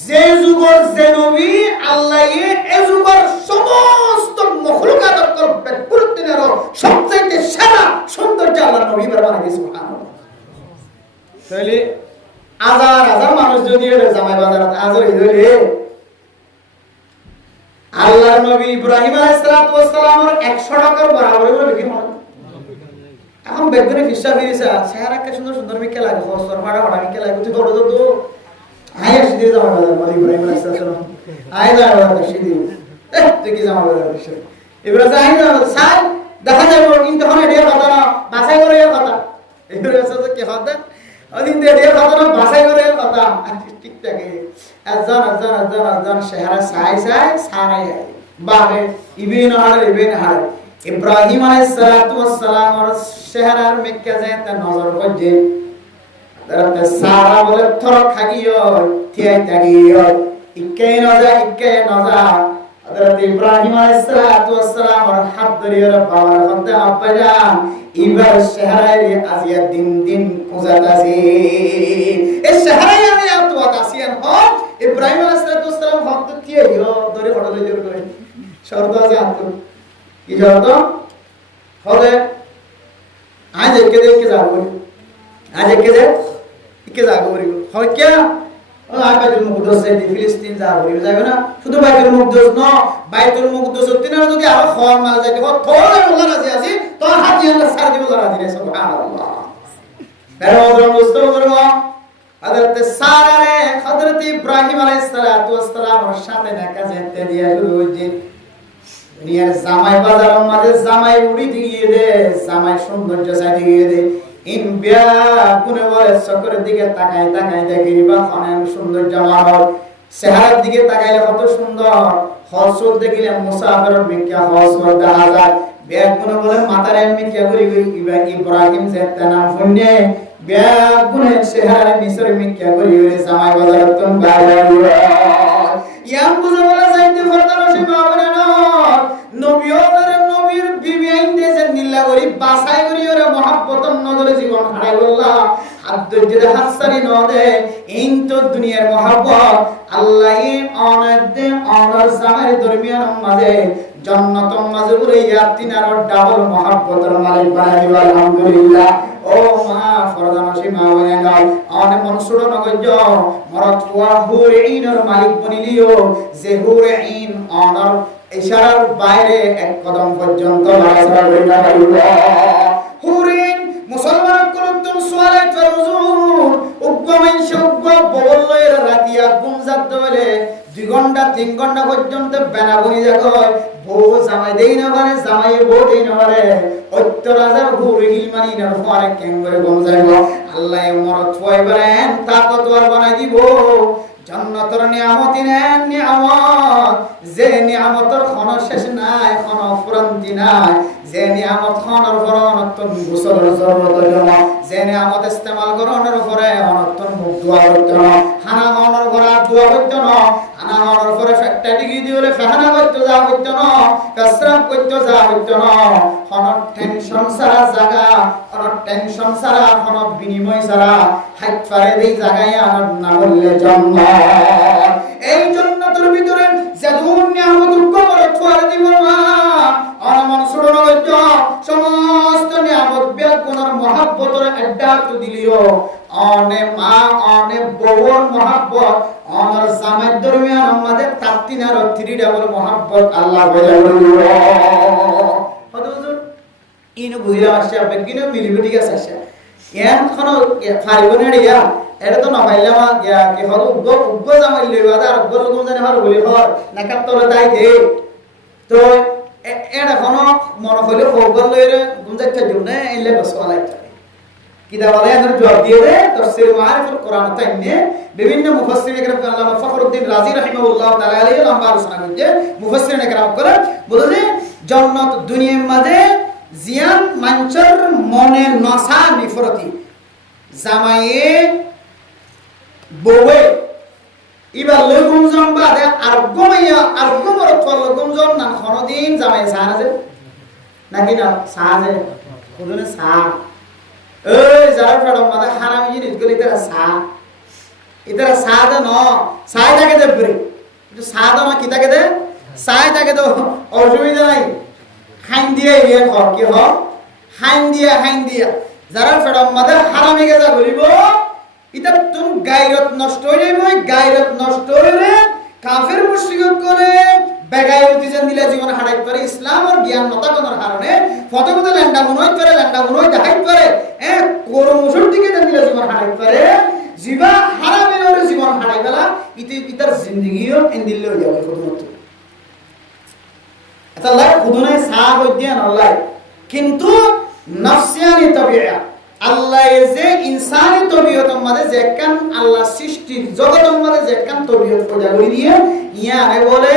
যে যুগর যে নবী আল্লাহ এই যুগর সমস্ত মখলুকাত করবে পুরুতিনের সবচেয়ে সেরা সৌন্দর্য আল্লাহর নবী বানাইছে সুবহানাল্লাহ তাহলে হাজার হাজার মানুষ যদি জামাই বাজারত হাজার হইলে আল্লাহর নবী ইব্রাহিম আলাইহিস সালামের 100 টাকার বরাবর হলো কি মনে এখন বেগুনে ফিশা ফিরিছে চেহারা কে সুন্দর সুন্দর মিকে লাগে হস্তর ফাড়া ফাড়া মিকে লাগে তুই বড় তো আয় সিধে জামাই বাজার বলি ইব্রাহিম আলাইহিস সালাম আয় জামাই বাজার সিধে তুই কি জামাই বাজার দিছ ইব্রাহিম আয় না সাই দেখা যায় কিন্তু তখন এর কথা না বাছাই করে এর কথা ইব্রাহিম সাথে কি কথা ওদিন দে এর কথা না বাছাই করে এর কথা ঠিক থাকে আজান চেহারা সাই সারাই বাবে ইবিন হাড় ইব্রাহিম আলাইহিস সালামের চেহারার মেক্কা যায় তা নজর করছে তারতে সারা বলে থর খাগিও থিয়াই তাগিও ইকে নজা হযরত ইব্রাহিম আলাইহিস সালামের হাত ধরিয়ে বাবার হাতে আপাজান ইবার চেহারায় আজিয়া দিন দিন কুজাতাছি এই চেহারায় আমি এত আতাসিয়ান হক ইব্রাহিম আলাইহিস সালাম হাত থিয়ে গিয়ে ধরে ফটো লইতে করে শর্ত আছে হাত কি শর্ত হবে আজ একে যাবো আজ একে যাবো হয় কি বাইতুল মুকদ্দাস যে ফিলিস্তিন যাবো যাবে না শুধু বাইতুল মুকদ্দাস ন বাইতুল মুকদ্দাস তিনারা যদি আরো খাওয়ার মাল যাইতে তোর আল্লাহ রাজি আছে তোর হাত দিয়ে আল্লাহ সার দিব রাজি রে সুবহানাল্লাহ বেরোদর মুস্তাফা হযরত সারা রে হযরত ইব্রাহিম আলাইহিস সালামের সাথে দেখা যেতে দিয়া শুরু হইছে দুনিয়ার জামাই বাজারের মাঝে জামাই উড়ি দিয়ে দে জামাই সৌন্দর্য চাই দিয়ে দে ইন বিয়া কোনে বলে চক্রের দিকে তাকাই দেখি বা অনেক সুন্দর জামার চেহারার দিকে তাকাইলে কত সুন্দর হসর দেখিলে মুসাফিরের মিক্কা হসর দেখা যায় বিয়া কোনে বলে মাতারে মিক্কা করি ইব্রাহিম যেতে নাম শুনে বিয়া কোনে চেহারার মিশরে মিক্কা করি জামাই বাজারের তুন বাইরে ইয়াম বুঝে বলে যাইতে ফরদার সীমা হবে না নবীর বিবি আইন দেশে নীলা করি বাসাই করি ওরে মহাব্বতন নজরে জীবন হারাই বললা আদ্দুজে হাসানি নদে ইন তো দুনিয়ার মহাব্বত আল্লাহ অনাদে অনার জামার দরমিয়ান মাঝে জান্নাতুল মাঝে বলে ইয়াতিনার ডাবল মহাব্বতের মালিক বানাই দিবা আলহামদুলিল্লাহ ও মা ফরদানসি মা বনেগাল অনে মনসুর নগজ মরত ওয়া হুরঈনের মালিক বনিলিও যে হুরঈন অনার ইশারার বাইরে এক কদম পর্যন্ত লড়াচড়া করি না হুরঈন মুসলমান কলতুম সুয়ালে ফরজুন উগ্গমাইশ উগ্গ বগলের রাতিয়া গুমজাত বলে 2 ঘন্টা 3 ঘন্টা পর্যন্ত বেনাবনি জাগয় বউ জামাই দেই না পারে জামাই বউ দেই না পারে অত্তরাজার হুরঈন মানি না পরে কেন করে গমজাইব আল্লাহ মরত ফয়বারেন তাকতওয়ার বানাই দিব জান্নাতের নিয়ামতি নেন নিয়ামত যে নিয়ামতের কোনো শেষ নাই কোনো ফুরান্তি নাই যে নিয়ামত খানোর পরে অনন্তন গোসলের জরুরত জমা যে নিয়ামত ইস্তেমাল করানোর পরে অনন্তন মুখ দোয়া করতে না খানা খাওয়ানোর পরে দোয়া করতে না খানা খাওয়ানোর পরে ফেটটা ডিগি দিলে ফেহানা করতে যাওয়া করতে না পেশরাব করতে যাওয়া করতে না কোনো টেনশন ছাড়া জায়গা কোনো টেনশন ছাড়া কোনো বিনিময় ছাড়া হাত পারে এই জায়গায় আনার না বললে জান্নাত এই জান্নাতের ভিতরে যে নিয়ামত উপরে ছড়ে দিব মা আমার সুরন হইত সমস্ত নিয়ামত বেগুনের মহব্বতের আড্ডা তো দিলিও অনে মা অনে বউর মহব্বত অনর জামাই দরমিয়ান আমাদের তাতিনার 3 ডাবল মহব্বত আল্লাহ বলে হুজুর ইনো বুঝিলা আসছে বেগিনো মিলিবিটি গেছে আসছে ইয়ান খানো ফারিবনে রিয়া এটা তো না পাইলে মা গিয়া কি হল উগ্গ জামাই লইবা আর উগ্গ লোক জানে হার বলি হর নাকাত তোলে তাই দে তো এটা কোনো মনে হইলে ফোকল লইরে গুঞ্জাইতে দিও না এলে বস ওলাইতে কিতাব আলে এর জবাব দিয়ে দে তাফসীর মারিফুল কোরআন তাইনে বিভিন্ন মুফাসসিরিন کرام আল্লামা ফখরুদ্দিন রাজি রাহিমাহুল্লাহ তাআলা আলাইহি লম্বা আলোচনা করতে মুফাসসিরিন کرام করে বলে যে জান্নাত দুনিয়ার মাঝে জিয়ান মানচর মনে নসা নিফরতি জামায়ে বউয়ে ইবার লগুমজন বাদে আর গমর তো লগুমজন না কোনদিন জামাই সাহাযে নাকি না সাহাযে কোনদিন সা এই যারা ফড়ম মাদা হারামি জিনিস গুলি তারা সাদা ন সাই থাকে দে বরে একটু সাদা না কি থাকে দে সাই থাকে তো অসুবিধা নাই হাইন দিয়ে ইয়ে কর কি হ হাইন দিয়া যারা ফড়ম মাদা হারামি কে যা বলিব ইতা তুম গায়রত নষ্ট হয়ে যাবে গায়রত নষ্ট হইলে কাফের মুশরিক করে বেগায়রতি জান দিলে জীবন হারাই পারে ইসলাম আর জ্ঞান নতা কোনর কারণে ফতগত ল্যান্ডা গুনই দেখাই পারে কোরো মুসুর দিকে জান দিলে জীবন হারাই পারে জিবা হারামের ওরে জীবন হারাই গেলা ইতার জিন্দেগিও এন্দিলে হয়ে যাবে খুদমত এটা লাই খুদনে সা হই দিয়া আল্লাহ কিন্তু নফসিয়ানি তাবিয়া আল্লাহ যে ইনসানি তবিয়ত মধ্যে যে কান আল্লাহ সৃষ্টি জগতের মধ্যে যে কান তবিয়ত পয়দা করে দিয়ে ইয়ারে বলে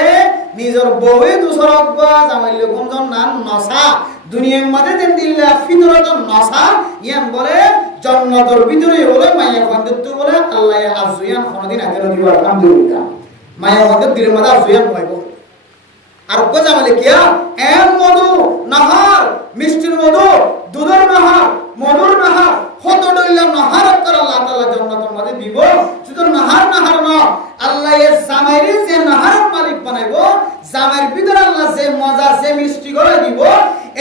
নিজের বউয়ে দুসরক বা জামাইল কোনজন নাম নসা দুনিয়ার মধ্যে দেন দিল্লা ফিতরত নসা ইয়ান বলে জান্নাতের ভিতরে হলো মায়া বন্ধুত্ব বলে আল্লাহ আজুয়ান কোনদিন আগে দিব আলহামদুলিল্লাহ মায়া বন্ধুত্ব দিলের মধ্যে আজুয়ান হইব আর কো জামাইল কিয়া এম মধু নাহার মিষ্টির মধু দুধের নাহার মধুর নাহার কত দইলা নাহার করে আল্লাহ তাআলা জান্নাতের মধ্যে দিব শুধু নাহার না আল্লাহ এর জামাইরে যে নাহারের মালিক বানাইবো জামাইর ভিতরে আল্লাহ যে মজা যে মিষ্টি করে দিব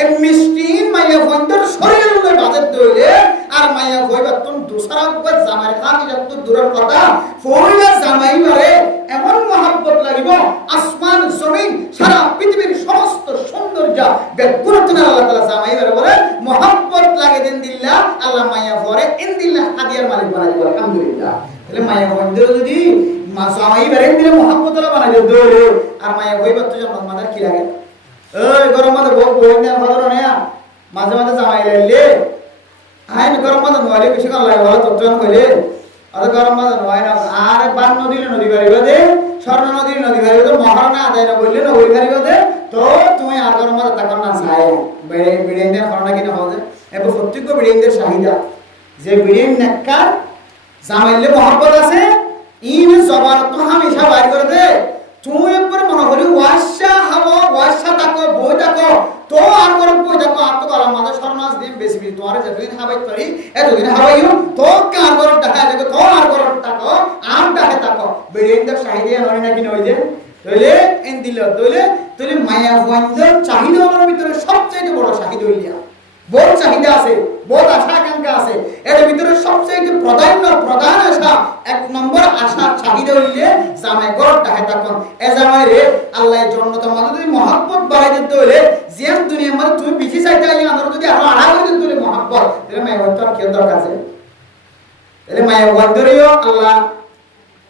এই মিষ্টি মাইয়া বন্ধুর শরীরের উপরে বাজে দইলে আর মাইয়া কইবা তুমি দুসরা উপর জামাইর খাতি যত দূরের কথা ফইলা জামাই মারে এমন মহব্বত লাগিব আসমান জমিন সারা পৃথিবীর সমস্ত সৌন্দর্য বেগুনতনা আল্লাহ তাআলা জামাই মারে বলে মহব্বত লাগে দেন দিল্লাহ আল্লাহ মাইয়া পরে ইনদিল্লাহ হাদিয়ার মালিক বানাই বলে আলহামদুলিল্লাহ তাহলে মাইয়া বন্ধুর যদি জামাই মারে দিলে মহব্বত বানাই দইলে আর মাইয়া কইবা তো জান্নাত মাদার কি লাগে এই গরম মধ্যে বহুত বইনা ভালো না মাঝে মাঝে জামাই লাইলে আইন গরম মধ্যে নইলে বেশি কাল লাগে ভালো তত্ত্বন কইলে আর গরম মধ্যে নয় না আর বান নদী পারিবা দে স্বর্ণ নদী পারিবা তো মহারণা আদায় না বললে না ওই পারিবা দে তো তুমি আর গরম মধ্যে তাকার না চাই বিড়িয়ানদের করোনা কিনা হবে এবং প্রত্যেক বিড়িয়ানদের চাহিদা যে বিড়িয়ান নেককার জামাইলে মহব্বত আছে ইন জবান তো হামেশা বাইর করে দে তুই একবার মনে করি ওয়াশা হাবো ওয়াশা তাকো বই তাকো তো আর করে কই দেখো আত্ম করা মাঝে সরনাস দিন বেশি বেশি তোমারে যতদিন হাবাই পারি এতদিন হাবাইও তো কার করে টাকা দেখো তো আর করে টাকা আম টাকা টাকা বেরিয়ে দেখ সাহিদে নয় নাকি নয় যে তইলে এন দিল তইলে মায়া বন্ধের চাহিদার ভিতরে সবচেয়ে বড় চাহিদা হইলিয়া বড় চাহিদা আছে বড় আশা আকাঙ্ক্ষা আছে এর ভিতরে সবচেয়ে প্রধান আশা এক নম্বর আশা চাহিদা হইলে জামাই ঘর টাকা তখন এ জামাই রে আল্লাহ জান্নাতের মধ্যে যদি মহব্বত বাড়াই দিতে হলে যেন দুনিয়ার মধ্যে তুমি বেশি চাইতে আইলে আমার যদি আরো আড়াই দিন তোলে মহব্বত তাহলে মায়া বন্ধের কি দরকার আছে তাহলে মায়া বন্ধেরও আল্লাহ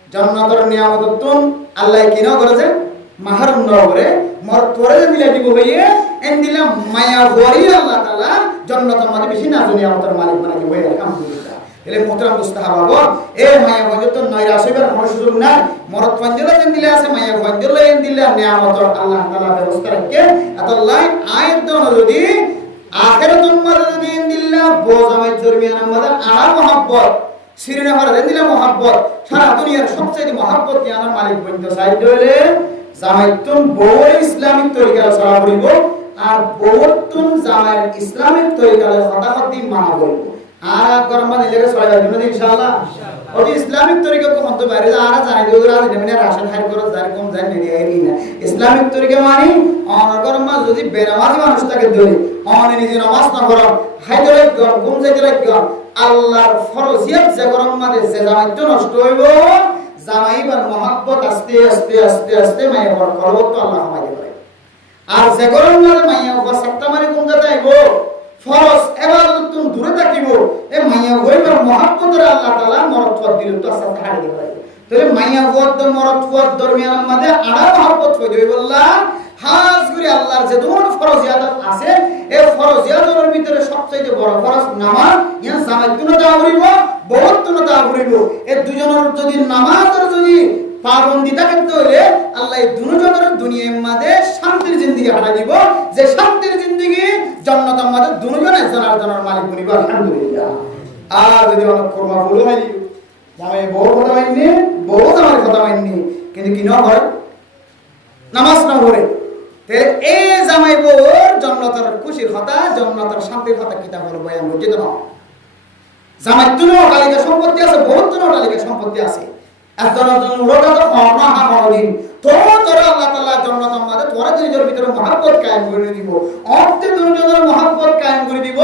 জান্নাতের নিয়ামত তুন আল্লাহ কিনা করেছে মাহার নগরে মর তোরে মিলা দিব হইয়ে এন দিলাম মায়া গরি আল্লাহ তাআলা জান্নাতের মধ্যে বেশি না নিয়ামতের মালিক বানাই দিব আলহামদুলিল্লাহ এলে মোহতরম মুস্তাহাবা এ মায়া গঞ্জ তো নয়রা সইবার কোনো সুযোগ নাই মরত পঞ্জলা এন দিলে আছে মায়া গঞ্জলা এন দিলে নিয়ামত আল্লাহ তাআলা ব্যবস্থা রাখে আল্লাহ আয়াত দন যদি আখিরাতুল মধ্যে যদি এন দিল্লা বোজামাই দরমিয়ানের মধ্যে আর মহব্বত সিরিনা মারা দেন দিলা মহব্বত সারা দুনিয়ার সবচেয়ে মহব্বত কি আমার মালিক বন্ধু সাইড হইলে জামাইতুন বউ ইসলামিক তরিকা চলা করিব আর বউতুন জামাইয়ের ইসলামিক তরিকা হঠাৎ মানা করিব আর গরমা দিলে চলে যাবে ইনশাআল্লাহ ওই ইসলামিক তরিকা কোন তো বাইরে আর জানাই দিও আর মানে রাশন হাই করো যার কম যায় নেই আইরি না ইসলামিক তরিকা মানে অনগরমা যদি বেনামাজি মানুষ তাকে ধরে অনে নিজে নামাজ না করো হাইদরে ঘুম যাইতে লাগবে আল্লাহর ফরজিয়াত যে গরম মাঝে যে জামাইতো নষ্ট হইব জামাইবার মহব্বত আস্তে আস্তে আস্তে আস্তে মাইয়া বড় করব তো আল্লাহ আমাকে করে আর যে গরম মাঝে মাইয়া ওবা সাতটা মারি কোন জায়গায় আইব ফরজ ইবাদত তুমি দূরে থাকিব এ মাইয়া হইবার মহব্বতের আল্লাহ তাআলা মরতফত দিল তো সাথে হাড়ি দিবে তাহলে মাইয়া ওয়াদ মরতফত দরমিয়ানের মধ্যে আড়া মহব্বত হই দিবে আল্লাহ হাজ করে আল্লাহর যে দুন ফরজিয়াত আছে এই ফরজিয়াতের ভিতরে সবচেয়ে বড় ফরজ নামাজ ইয়া জামাতুনা তা করিব বহুতুনা তা করিব এই দুজনের যদি নামাজের যদি পাবন্দি থাকে তাহলে আল্লাহ এই দুজনের দুনিয়ার মধ্যে শান্তির জিন্দেগি হারা দিব যে শান্তির জিন্দেগি জান্নাতের মধ্যে দুজন একজনের মালিক বনিব আলহামদুলিল্লাহ আর যদি অনেক কর্ম ভুল হয়নি জামাই বড় কথা মাননি বড় জামাই কথা মাননি কিন্তু কি না হয় নামাজ না পড়ে এই জামাই বউর জান্নাতের খুশির কথা জান্নাতের শান্তির কথা কিতাব হলো বয়ান বুঝিত না জামাই তুনো কালিকা সম্পত্তি আছে বহুত তুনো কালিকা সম্পত্তি আছে একজনের উড়োটা তো না হা কোনদিন তো তোরা আল্লাহ তাআলা জান্নাতের মধ্যে তোরা দুইজনের ভিতরে মহব্বত কায়েম করে দিব অর্থে দুইজনের মহব্বত কায়েম করে দিব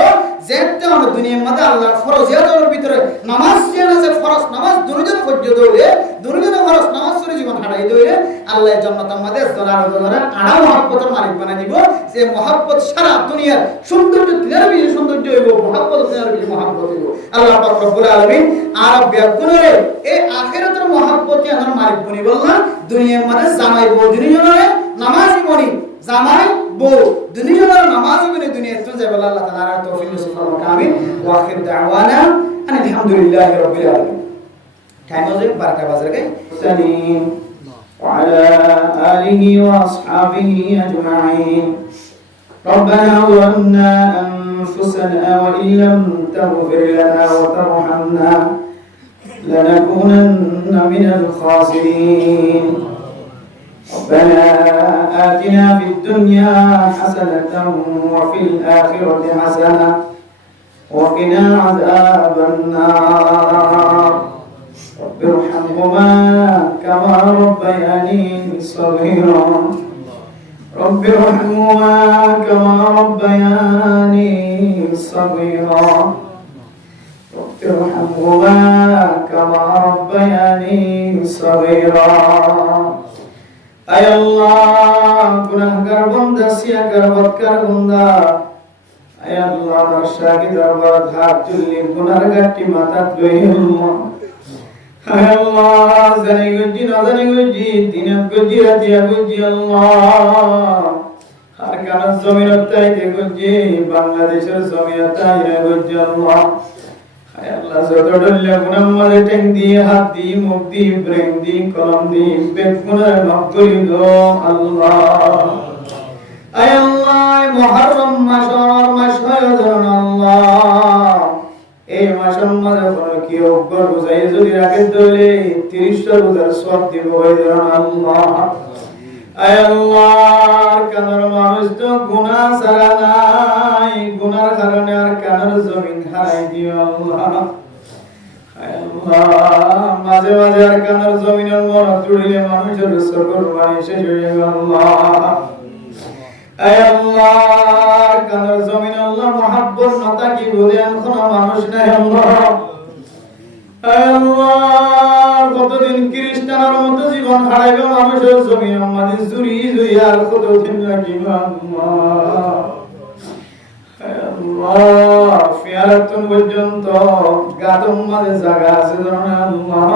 যেতে আমরা দুনিয়ার মধ্যে আল্লাহর ফরজিয়াতের ভিতরে নামাজ যে আছে ফরজ নামাজ দুইজন পর্যন্ত হইলে দুইজনের ফরজ নামাজ করে জীবন হারাই দিলে আল্লাহ জান্নাতের মধ্যে জলার আড়া মহব্বতের মালিক বানাই দিব যে মহব্বত সারা দুনিয়ার সৌন্দর্য তিনার বেশি সৌন্দর্য হইব মহব্বত তিনার বেশি মহব্বত হইব আল্লাহ পাক রব্বুল আলামিন আর ব্যাকুলরে এই আখিরাতের মহব্বত আমার মালিক বনি বললাম দুনিয়ার মধ্যে জামাই বউ দুইজনের নামাজি বনি জামাই বউ দুনিয়ার নামাজি বনি দুনিয়াতে তো যাবে আল্লাহ তাআলা তৌফিক নসিব করুন আমিন ওয়া আখির দাওয়ানা আলহামদুলিল্লাহি রাব্বিল আলামিন টাইম হয়ে বারকা বাজার গই সালিম وعلى آله وأصحابه أجمعين ربنا ظلمنا أنفسنا وإن لم تغفر لنا وترحمنا لنكونن من الخاسرين ربنا آتنا في الدنيا حسنة وفي الآخرة حسنة وقنا عذاب النار رب ارحمهما كما ربياني صغيرا رب ارحمهما كما ربياني صغيرا رب ارحمهما كما ربياني صغيرا اي الله গুনাহগার বান্দা সিয়াগার বদকার বান্দা আয় আল্লাহ দর্শাকি দরবার হাত তুললি গুনার গাটি মাথা লইল্লাহ আয় আল্লাহ জানি গজি না জানি গজি দিন গজি রাতিয়া গজি আল্লাহ আর কান জমিনত তাইতে গজি বাংলাদেশের জমিনত তাইতে গজি আল্লাহ আয় আল্লাহ যত ডল্লা গুনাহ মাঝে টেং দিয়ে হাত দিয়ে মুখ দিয়ে ব্রেন দিয়ে কলম দিয়ে বেক গুনাহ মাফ করে দাও আল্লাহ আয় আল্লাহ মুহররম মাস হয় আল্লাহ এই মাসের মধ্যে কোন কি অগ্র বুঝাই যদি রাখে দলে 30টা রোজার সওয়াব দিব আল্লাহ আয় আল্লাহ কানার মানুষ তো গুনাহ ছাড়া নাই, গুনার কারণে আর কানার জমিন হারাই দিও আল্লাহ। আয় আল্লাহ মাঝে মাঝে আর কানার জমিনের মন তুড়িলে মানুষের সকল বাণী শেষ হয়ে গেল আল্লাহ। আয় আল্লাহ কানার জমিন আল্লাহ মহাব্বত নতা কি বলে কোনো মানুষ নাই আল্লাহ। আয় আল্লাহ কতদিন খ্রিস্টানের মতো জীবন হারাইবে মানুষের জমিন আমাদের জুড়ি জুড়ি আর কতদিন লাগিব আল্লাহ। আয় আল্লাহ ফিয়ারাতুন পর্যন্ত গাদম মাঝে জায়গা আছে ধরনা আল্লাহ।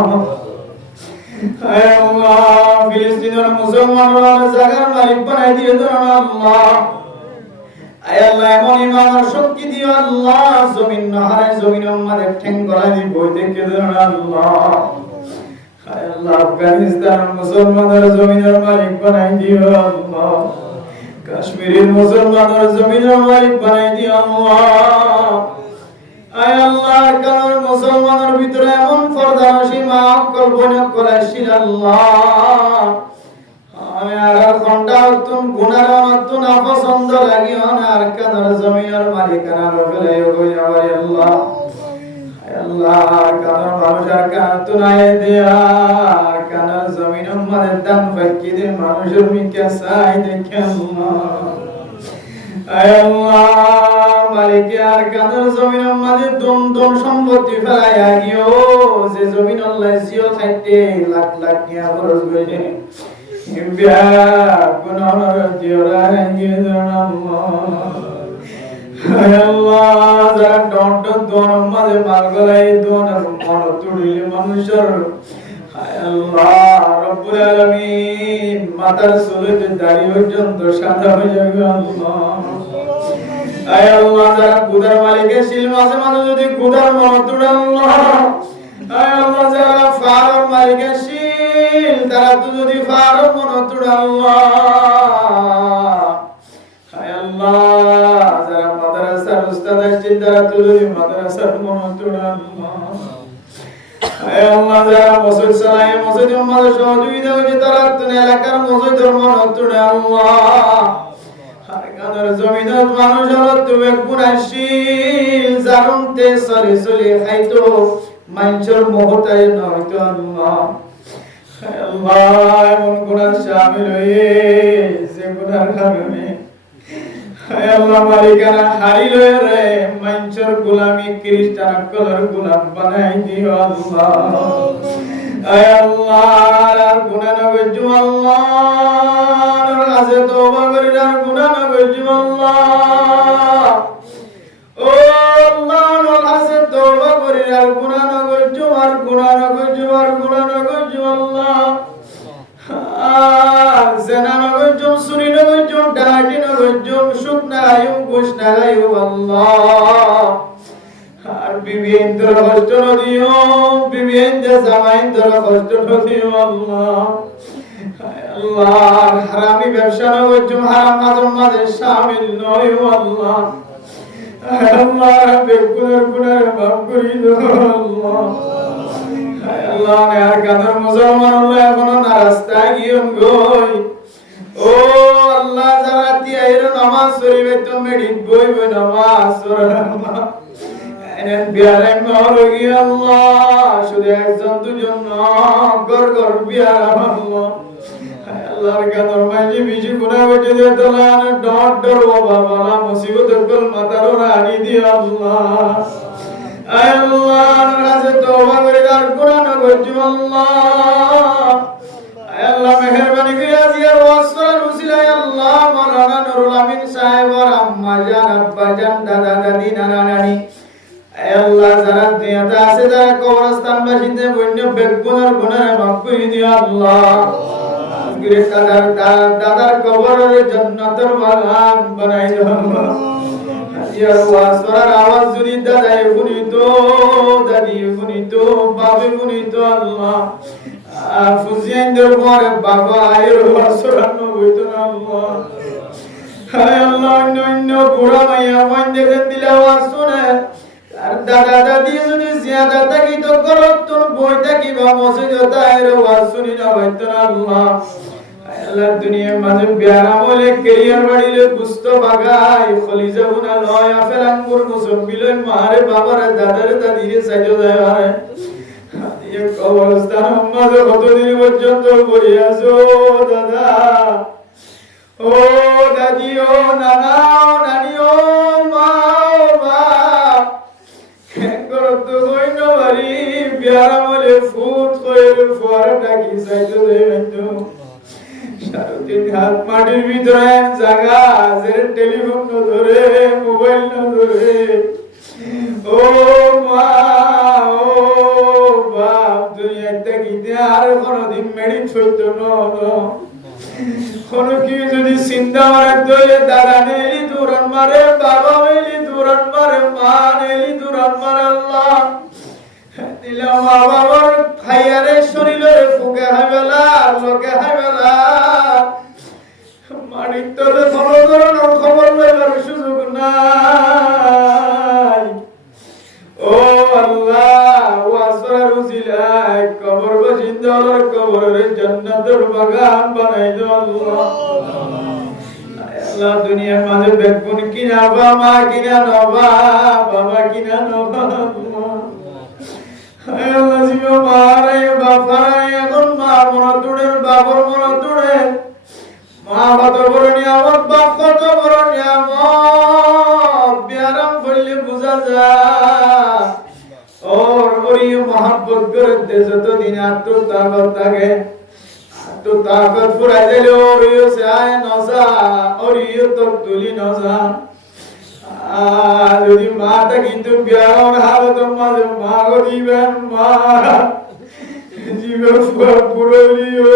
আয় আল্লাহ ফিলিস্তিনের মুসলমানরা জায়গার মালিক বানাই দিয়ে ধরনা আল্লাহ। আয় আল্লাহ এমন ইমানের শক্তি দিও আল্লাহ, জমিন না হারায় জমিনের মাঝে ঠ্যাং গলায় দিয়ে বই দেখে ধরনা আল্লাহ। আয় আল্লাহ আফগানিস্তানের মুসলমানের জমিনের মালিক বানাই দিও আল্লাহ। কাশ্মীরের মুসলমানের জমিনের মালিক বানাই দিও আল্লাহ। আয় আল্লাহ কারণ মুসলমানের ভিতরে এমন পর্দা সীমা অকল বনে করাইছিল আল্লাহ। আমি আর খন্ডা তুম গুনার তুন অপছন্দ লাগিও না আর কানার জমিনের মালিকানা রবেলে হই যাবে আল্লাহ। আয় আল্লাহ কানার মানুষ আর কান তুনায় দিয়া আর কানার জমিনের মাঝে দান ফাঁকি দিয়ে মানুষের মিকে চাই দেখে আল্লাহ। আয় আল্লাহ মালিক আর কানার জমিনের মাঝে দুম দুম সম্পত্তি ফেলাই আগিও যে জমিন আল্লাহ জিও খাইতে লাখ লাখ নিয়া খরচ করে বিয়া গুনাহর দিওরা গিয়ে আল্লাহ। আয় আল্লাহ যারা ডট দোন মাঝে মাল গলাই দোন মন তুড়িলে মানুষের আয় আল্লাহ রব্বুল আলামিন মাথার চুলে দাড়ি পর্যন্ত সাদা হয়ে যাবে আল্লাহ। আয় আল্লাহ যারা কুদার মালিকে শিল মাঝে মাঝে যদি কুদার মন তুড়ে আল্লাহ। আয় আল্লাহ যারা ফারুক মালিকে শিল তারা তো যদি ফারুক মন তুড়ে আল্লাহ। আয় আল্লাহ যারা মাদ্রাসার উস্তাদ আছেন তারা তো যদি মাদ্রাসার মন তুড়ে আল্লাহ। আয় আল্লাহ যারা মসজিদ চালায় মসজিদের মাঝে সহযোগিতা করে তারা তো এলাকার মসজিদের মন তুড়ে আল্লাহ। আর কানার জমিনের মানুষ হলো তুমি গুনাহশীল জানুনতে সরে চলে খাইতো মানুষের মহতায় নয়তো আল্লাহ। আয় আল্লাহ এমন গুনাহ শামিল হয়ে যে গুনার কারণে আয় আল্লাহ মালিকানা হারিল রে মানুষের গোলামি খ্রিস্টান কলর গোলাম বানাই দিও আল্লাহ। আয় আল্লাহ আর গুনাহ না গজু আল্লাহ কাছে তওবা করি আর গুনাহ না গজু আল্লাহ। ও আল্লাহ কাছে তওবা করি আর গুনাহ না গজু আর গুনাহ না গজু আর গুনাহ না গজু আল্লাহ। জেনা না গজু চুরি না গজু ডাকাতি না গজু সুদ না গায়ু ঘুষ না গায়ু আল্লাহ। আর বিবি ইন্দর কষ্ট দিও বিবি ইন্দর জামাই ইন্দর কষ্ট দিও আল্লাহ। আল্লাহ হারামি ব্যবসা না গজু হারাম কাজের মাঝে শামিল নয় আল্লাহ। আল্লাহ বেগুনার গুনাহ মাফ করে দাও আল্লাহ। আল্লাহ আর কাদের মুসলমান আল্লাহ এখনো না রাস্তায় গিয়ন গই ও আল্লাহ যারা তিয়াইর নামাজ পড়িবে তো মেডিট বই বই নামাজ পড়া এনে বিয়ারে মরগি আল্লাহ শুধু একজন দুজন না গর গর বিয়ার আল্লাহ। আল্লাহর কাদের মাঝে বিজু গুনাহ হইতে দে দলান ডট ডর বাবা বালা মুসিবত কল মাতার রানি দি আল্লাহ। আয় আল্লাহ কাছে তওবা করে আর গুনাহ না করছি আল্লাহ। আয় আল্লাহ মেহেরবানি করে আজিয়ার ওয়াসফার উসিলায় আল্লাহ মাওলানা নুরুল আমিন সাহেব আর আম্মা জান আব্বা জান দাদা দাদি নানা নানি আয় আল্লাহ যারা দুনিয়াতে আছে যারা কবরস্থান বাসিতে বন্য বেগুনার গুনাহ মাফ করে দিও আল্লাহ। আজকে দাদার কবরের জান্নাতের বাগান বানাই দাও আল্লাহ। ইয়ার ওয়াসফার আওয়াজ যদি দাদা গুনিতো দাদি গুনিতো বাবা গুনিতো আল্লাহ। ফুজিয়ানদের পরে বাবা আয়ের ওয়াসফার নবইতো আল্লাহ। হায় আল্লাহ অন্য বুড়া মাইয়া মন দেখে দিলে আওয়াজ শুনে আর দাদা দাদি যদি জিয়াদা থাকি তো করত তোর বই থাকি বা মসজিদ তায়ের ওয়াজ শুনি না হইতো আল্লাহ। আল্লাহ দুনিয়ার মাঝে বিয়ারা বলে কেরিয়ার বাড়িলে গুস্ত বাগাই খলিজা বুনা লয় আপেল আঙ্গুর মুসম্বিলে মারে বাবারে দাদারে দাদিরে সাইজো যায় আরে এই কবরস্থান মাঝে কতদিন পর্যন্ত পড়ে আছো দাদা ও দাদি ও নানা ও নানি ও মা ও বাপ করত হইন বাড়ি বিয়ারা বলে ফুট হয়ে ফোয়ারা ডাকি সাইজো যায় সারাদিন হাত মাটির ভিতরে জায়গা যে টেলিফোন ন ধরে মোবাইল ন ধরে ও মা ও বাপ দুনিয়াতে গিয়ে আর কোনদিন মেডিট হইতো না কোনো কি যদি চিন্তা মারে দইলে দাদা নেলি দূরান মারে বাবা নেলি দূরান মারে মা নেলি দূরান মারে আল্লাহ দিলে মা বাবার খাইয়ারে শরীরে ফুকে হাইবেলা লোকে হাইবেলা মানিক তোরে কোনো ধরনের খবর লইবার সুযোগ নাই ও আল্লাহ ওয়াসরা রুজিলাই কবর বাসিন্দার কবরের জান্নাতের বাগান বানাই দাও আল্লাহ আল্লাহ দুনিয়ার মাঝে বেগুন কিনা বাবা কিনা নবা বাবা কিনা নবা আল্লাহ জিও মারে বাপারে এখন মা মনে তোড়ে বাবার মনে তোড়ে মা কত বড় নিয়ামত বাপ কত বড় নিয়ামত বিয়ারাম করলে বোঝা যায় ওর ওই মহব্বত করে দে যতদিন আত্ম তাকত থাকে আত্ম তাকত ফুরাই দিলে ওর ইয়ে সে আয় নজা ওর ইয়ে তো তুলি নজা যদি মাটা কিন্তু বিয়ার হালত মাঝে মা গো দিবেন মা জীবন পুরলিও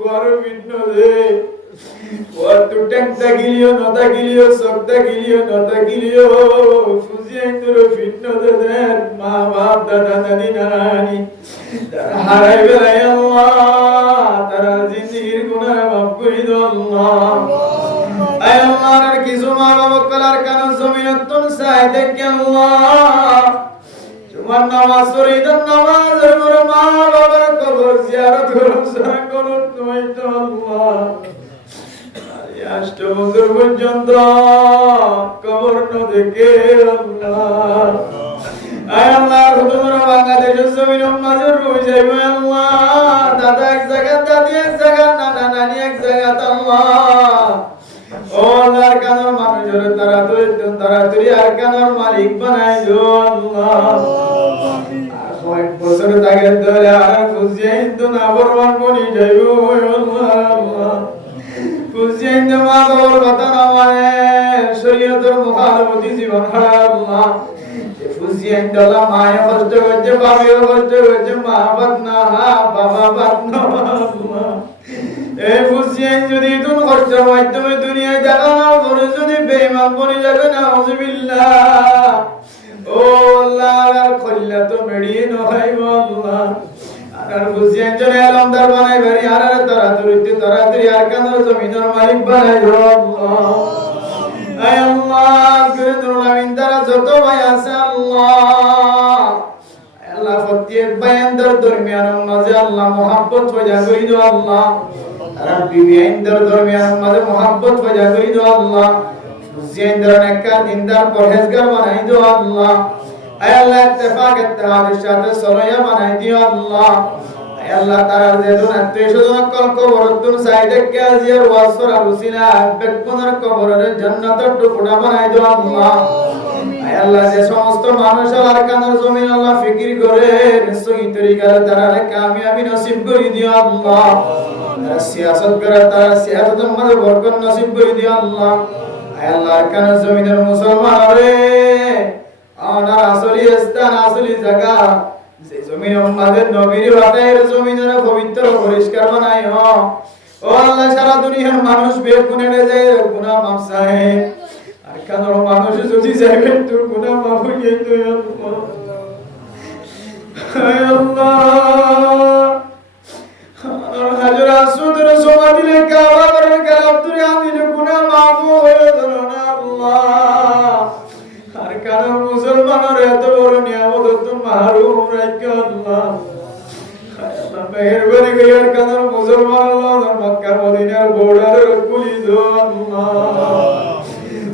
বড় বিঘ্ন দে কত টেকটা গিলিও নতা গিলিও সবটা গিলিও নতা গিলিও ফুজিয়ে তোর ফিটন দে দেন মা বাপ দাদা দাদি নানি তারা হারাই বেলাই আল্লাহ তারা জিন্দিগির গুনাহ মাফ করে দাও আল্লাহ আয় আল্লাহর কিছু মা বাবা কলার কান জমিনতুন সাই দেখে আল্লাহ তোমার নামাজ পড়িদান নামাজের পর মা বাবার কবর জিয়ারত করুন সারা করুন তুমি তো আল্লাহ অষ্টবছর পর্যন্ত কবর ন দেখে আল্লাহ আয় আল্লাহ তোমার বাংলাদেশের জমিন মাঝে রয়ে যাইবে আল্লাহ দাদা এক জায়গা দাদি এক জায়গা নানা নানি এক জায়গা আল্লাহ ও আল্লাহর কানের মানুষের তাড়াতাড়ি আর কানের মালিক বানাই দো আল্লাহ কয়েক বছর তাকে ধরে আর খুঁজিয়ে তো না বরবান বনি যাইব আল্লাহ খুঁজিয়ে তো মা বাবার কথা না মানে শরীয়তের মুখালবতী জীবন হারা আল্লাহ খুঁজিয়ে তো মায়ে কষ্ট করছে বাবাও কষ্ট করছে মা বাদ না বাবা বাদ না আল্লাহ এই খুঁজিয়ে যদি তুমি কষ্ট মাধ্যমে দুনিয়ায় দেখা না করে যদি বেঈমান বনি যাবে না আউযুবিল্লাহ ও আল্লাহ আর খল্লা তো মেড়িয়ে নয় আল্লাহ আর খুঁজিয়ে জন্য আলমদার বানাই বাড়ি আর তাড়াতাড়ি আর কেন জমিনের মালিক বানাই আল্লাহ আয় আল্লাহ গরিবুল আমিন তারা যত ভাই আছে আল্লাহ আল্লাহ প্রত্যেক ভাইদের দরমিয়ানের মাঝে আল্লাহ মোহাব্বত পয়দা করে দাও আল্লাহ তারা বিবিদের দরমিয়ানের মাঝে মোহাব্বত পয়দা করে দাও আল্লাহ জিন্দার নেককার দিনদার পরহেজগার বানাই দাও আল্লাহ আয় আল্লাহ ইত্তেফাক ইত্তেহাদের সাথে সরয়া বানাই দিও আল্লাহ আয় আল্লাহ তারা যে দুন আত্মীয়স্বজন কবরতুন সাইদে কাজিয়ার ওয়াসফর আলুসিনা বেকুনের কবরের জান্নাতের টুকরা বানাই দাও আল্লাহ আয় আল্লাহ যে সমস্ত মানুষ আল্লাহর কানের জমিন আল্লাহ ফিকির করে নিশ্চয়ই তরিকার তারা কামিয়াবি নসিব করে দিও আল্লাহ তারা সিয়াসত করে তারা সিয়াসতের মধ্যে বরকত নসিব করে দিও আল্লাহ আয় আল্লাহর কানের জমিনের মুসলমান রে আনার আসলি স্থান আসলি জায়গা যে জমিন আমাদের নবীর বাটায়ের জমিনের পবিত্র পরিষ্কার বানাই ও আল্লাহ সারা দুনিয়ার মানুষ বেগুনে যায় গুনাহ মাফ চায় আর কেন মানুষ যদি যাইবে তোর গুনাহ মাফ হয়ে তো আল্লাহ আর হাজর আসুদের সময় দিলে কাবা করে গেলাম তুই আমি গুনাহ মাফ হয়ে গেল না আল্লাহ আর কারণ মুসলমানের এত বড় নিয়ামত তো মাহরুম রাখো আল্লাহ মেহেরবানি করিয়া কাদের মুসলমান আল্লাহ মক্কা মদিনার বর্ডারের পুলিশ আল্লাহ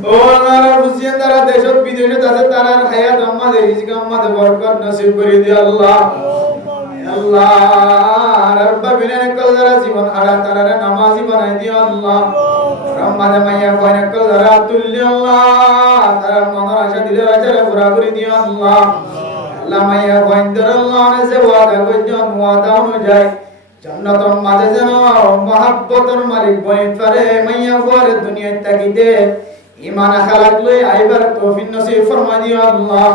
ও আল্লাহ বুঝিয়ে তারা দেশ বিদেশে তাদের তারা হায়াত আমাদের রিজিক আমাদের বরকত নসিব করে দিও আল্লাহ আল্লাহ রব্বা বিনা কলরা জীবন হারা তারা নামাজি বানাই দিও আল্লাহ রহমানে মাইয়া কয়না কলরা তুল্লি আল্লাহ তারা মনের আশা দিলে রাজা পুরা করে দিও আল্লাহ আল্লাহ মাইয়া কয়ন্দর আল্লাহ নে যে ওয়াদা কইজন ওয়াদা অনুযায়ী জান্নাতের মাঝে যেন মহব্বতের মালিক বনিত পারে মাইয়া পরে দুনিয়ায় তাকিতে ঈমান আখলাক লই আইবার তৌফিক নসিব ফরমা দিও আল্লাহ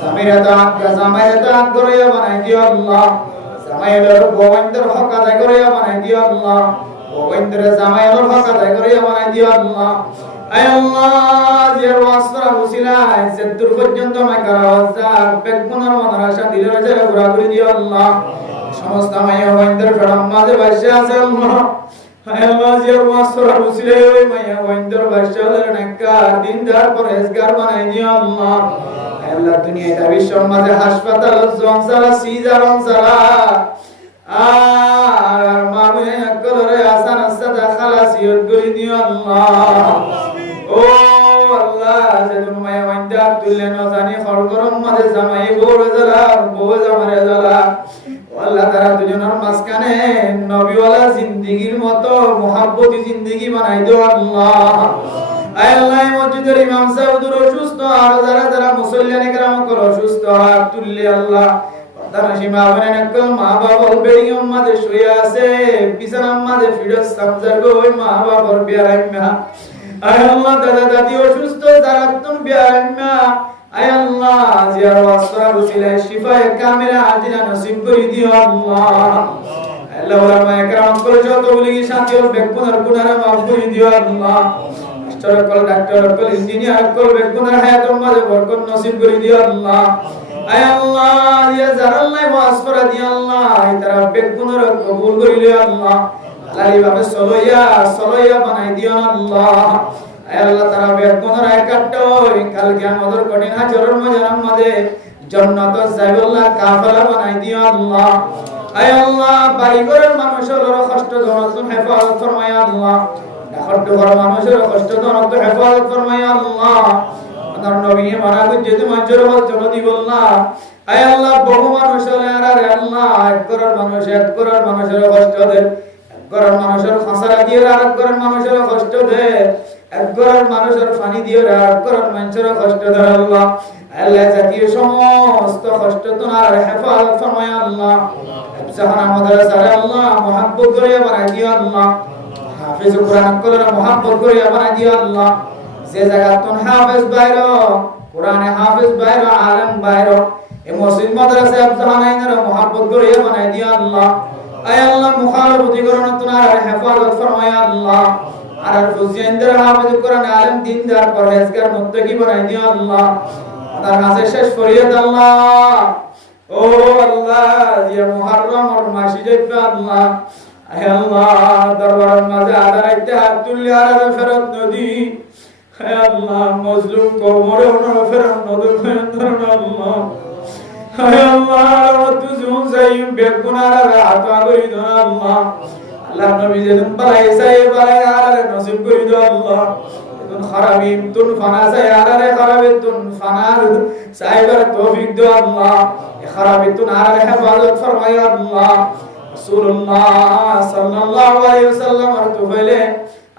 সামিরাতা জামাইরাতা করিয়া বানাই দিও আল্লাহ জামাইয়ের গোবিন্দর হক আদায় করিয়া বানাই দিও আল্লাহ গোবিন্দর জামাইয়ের হক আদায় করিয়া বানাই দিও আল্লাহ আয় আল্লাহ জিয়ার ওয়াসরা উসিলা ইজ্জতুর পর্যন্ত মাইকার আওয়াজ বেগুনার মনের আশা দিলের আশা পুরা করে দিও আল্লাহ সমস্ত মাইয়া গোবিন্দর ফেরাম মাঝে বসে আছে আল্লাহ আয় আল্লাহ জিয়ার ওয়াসরা উসিলা ওই মাইয়া গোবিন্দর বসে নেকা দিনদার পরহেজগার বানাই দিও আল্লাহ আল্লাহ দুনিয়ায় বিশ্বের মাঝে হাসপাতাল জনসারা সিজার অনসারা আর মামুনে আকলরে আসান আসাদা খালাসিয়ত করে দিও আল্লাহ ও আল্লাহ যেন মায়া ওয়াইন্দা তুলে ন জানি খরগরম মাঝে জামাই বড় জ্বালা বউ জামারে জ্বালা আল্লাহ তারা দুজনের মাঝখানে নবীওয়ালা জিন্দেগির মতো মুহাব্বতি জিন্দেগি বানাই দিও আল্লাহ আয় আল্লাহ মসজিদের ইমাম সাহেবদের অসুস্থ আর যারা যারা মুসল্লিয়ানে কেরাম করে অসুস্থ হাত তুললে আল্লাহ তারা সীমা বলেন একল মা বাবা বেরিয়ে মাঝে শুয়ে আছে বিছানার মাঝে ফিরস সামজার ওই মা বাবার বিয়ারাইমা আয় আল্লাহ দাদা দাদি অসুস্থ যারা তুন বিয়ারাইমা আয় আল্লাহ জিয়ার ওয়াসরা রসিলা শিফায়ে কামিলা আজিলা নসিব করে দিও আল্লাহ আল্লাহ ওলামা একরাম করে যত বলি শান্তি ও বেকুনার গুনাহ মাফ করে দিও আল্লাহ চরকল ডাক্তার কল ইঞ্জিনিয়ার কল বেগুনার হায়াতের মাঝে বরকত নসিব করে দিও আল্লাহ আয় আল্লাহ ইয়া জারাল্লাহ ওয়াসফরা দি আল্লাহ তারা বেগুনার কবুল করিলে আল্লাহ আল্লাহ ভাবে সলইয়া বানাই দিও আল্লাহ আয় আল্লাহ তারা বেগুনার একাটো কালকে আমাদের কঠিন হাজরের মাঝে জান্নাত যাইবুল্লাহ কাফালা বানাই দিও আল্লাহ আয় আল্লাহ বাড়িঘরের মানুষের কষ্ট জনতুন হেফাজত ফরমায় আল্লাহ ডাকর মানুষের কষ্ট দনক হেফাজত ফরমায় আল্লাহ আপনার নবী মারা যেতে মানুষের জন্য দিবল্লাহ আয় আল্লাহ বহু মানুষের আরে আল্লাহ এক করার মানুষের কষ্ট দে এক করার মানুষের ফাঁসারা দিয়ে আর এক করার মানুষের কষ্ট দে এক করার মানুষের ফানি দিয়ে আর এক করার মানুষের কষ্ট দে আল্লাহ আল্লাহ জাতীয় সমস্ত কষ্ট তোমার হেফাজত ফরমায় আল্লাহ জাহান মাদ্রাসা আল্লাহ মুহাব্বত করে বানাই দিও আল্লাহ হাফেজ কোরআন কলরা মুহাব্বত করে বানাই দিও আল্লাহ যে জায়গা তুন হাফেজ বাইরো কোরআনে হাফেজ বাইরো আলেম বাইরো এই মসজিদ মাদ্রাসা জাহানাইনের মুহাব্বত করে বানাই দিও আল্লাহ আয় আল্লাহ মুখালফতি করন তোমার হেফাজত ফরমায় আল্লাহ আর ফুজিয়ানদের হাফেজ কোরআন আলেম দিনদার পরহেজগার মুত্তাকি বানাই দিও আল্লাহ তার কাছে শেষ ফরিয়াদ আল্লাহ ও আল্লাহ যে মুহররমের মাসে যাইবা আল্লাহ আয় আল্লাহ দরবারের মাঝে আদারাইতে হাত তুললে আর ফেরত নদী আয় আল্লাহ মজলুম কোমরে ফেরত নদী ধরন আল্লাহ আয় আল্লাহ তুজুন যাইম বেগুনার হাত আগরি ধর আল্লাহ আল্লাহ নবী যেদিন বালাই চাই বালাই আর নসিব করে দাও আল্লাহ তুন খারাবিম তুন ফানা চাই আরে খারাবি তুন ফানার সাইবার তৌফিক দাও আল্লাহ খারাবি তুন আরে হেফাজত ফরমায় আল্লাহ রাসূলুল্লাহ সাল্লাল্লাহু আলাইহি ওয়াসাল্লাম আর তুফাইলে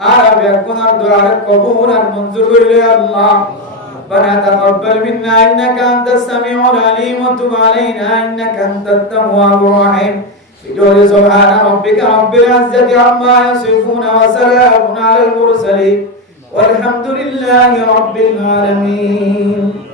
আর বেগুনার দোয়ার কবুল আর মঞ্জুর করিলে আল্লাহ ربنا تقبل منا انك انت السميع العليم وتب علينا انك انت التواب الرحيم بجود سبحان ربك رب العزة عما يصفون وسلام على المرسلين والحمد لله رب العالمين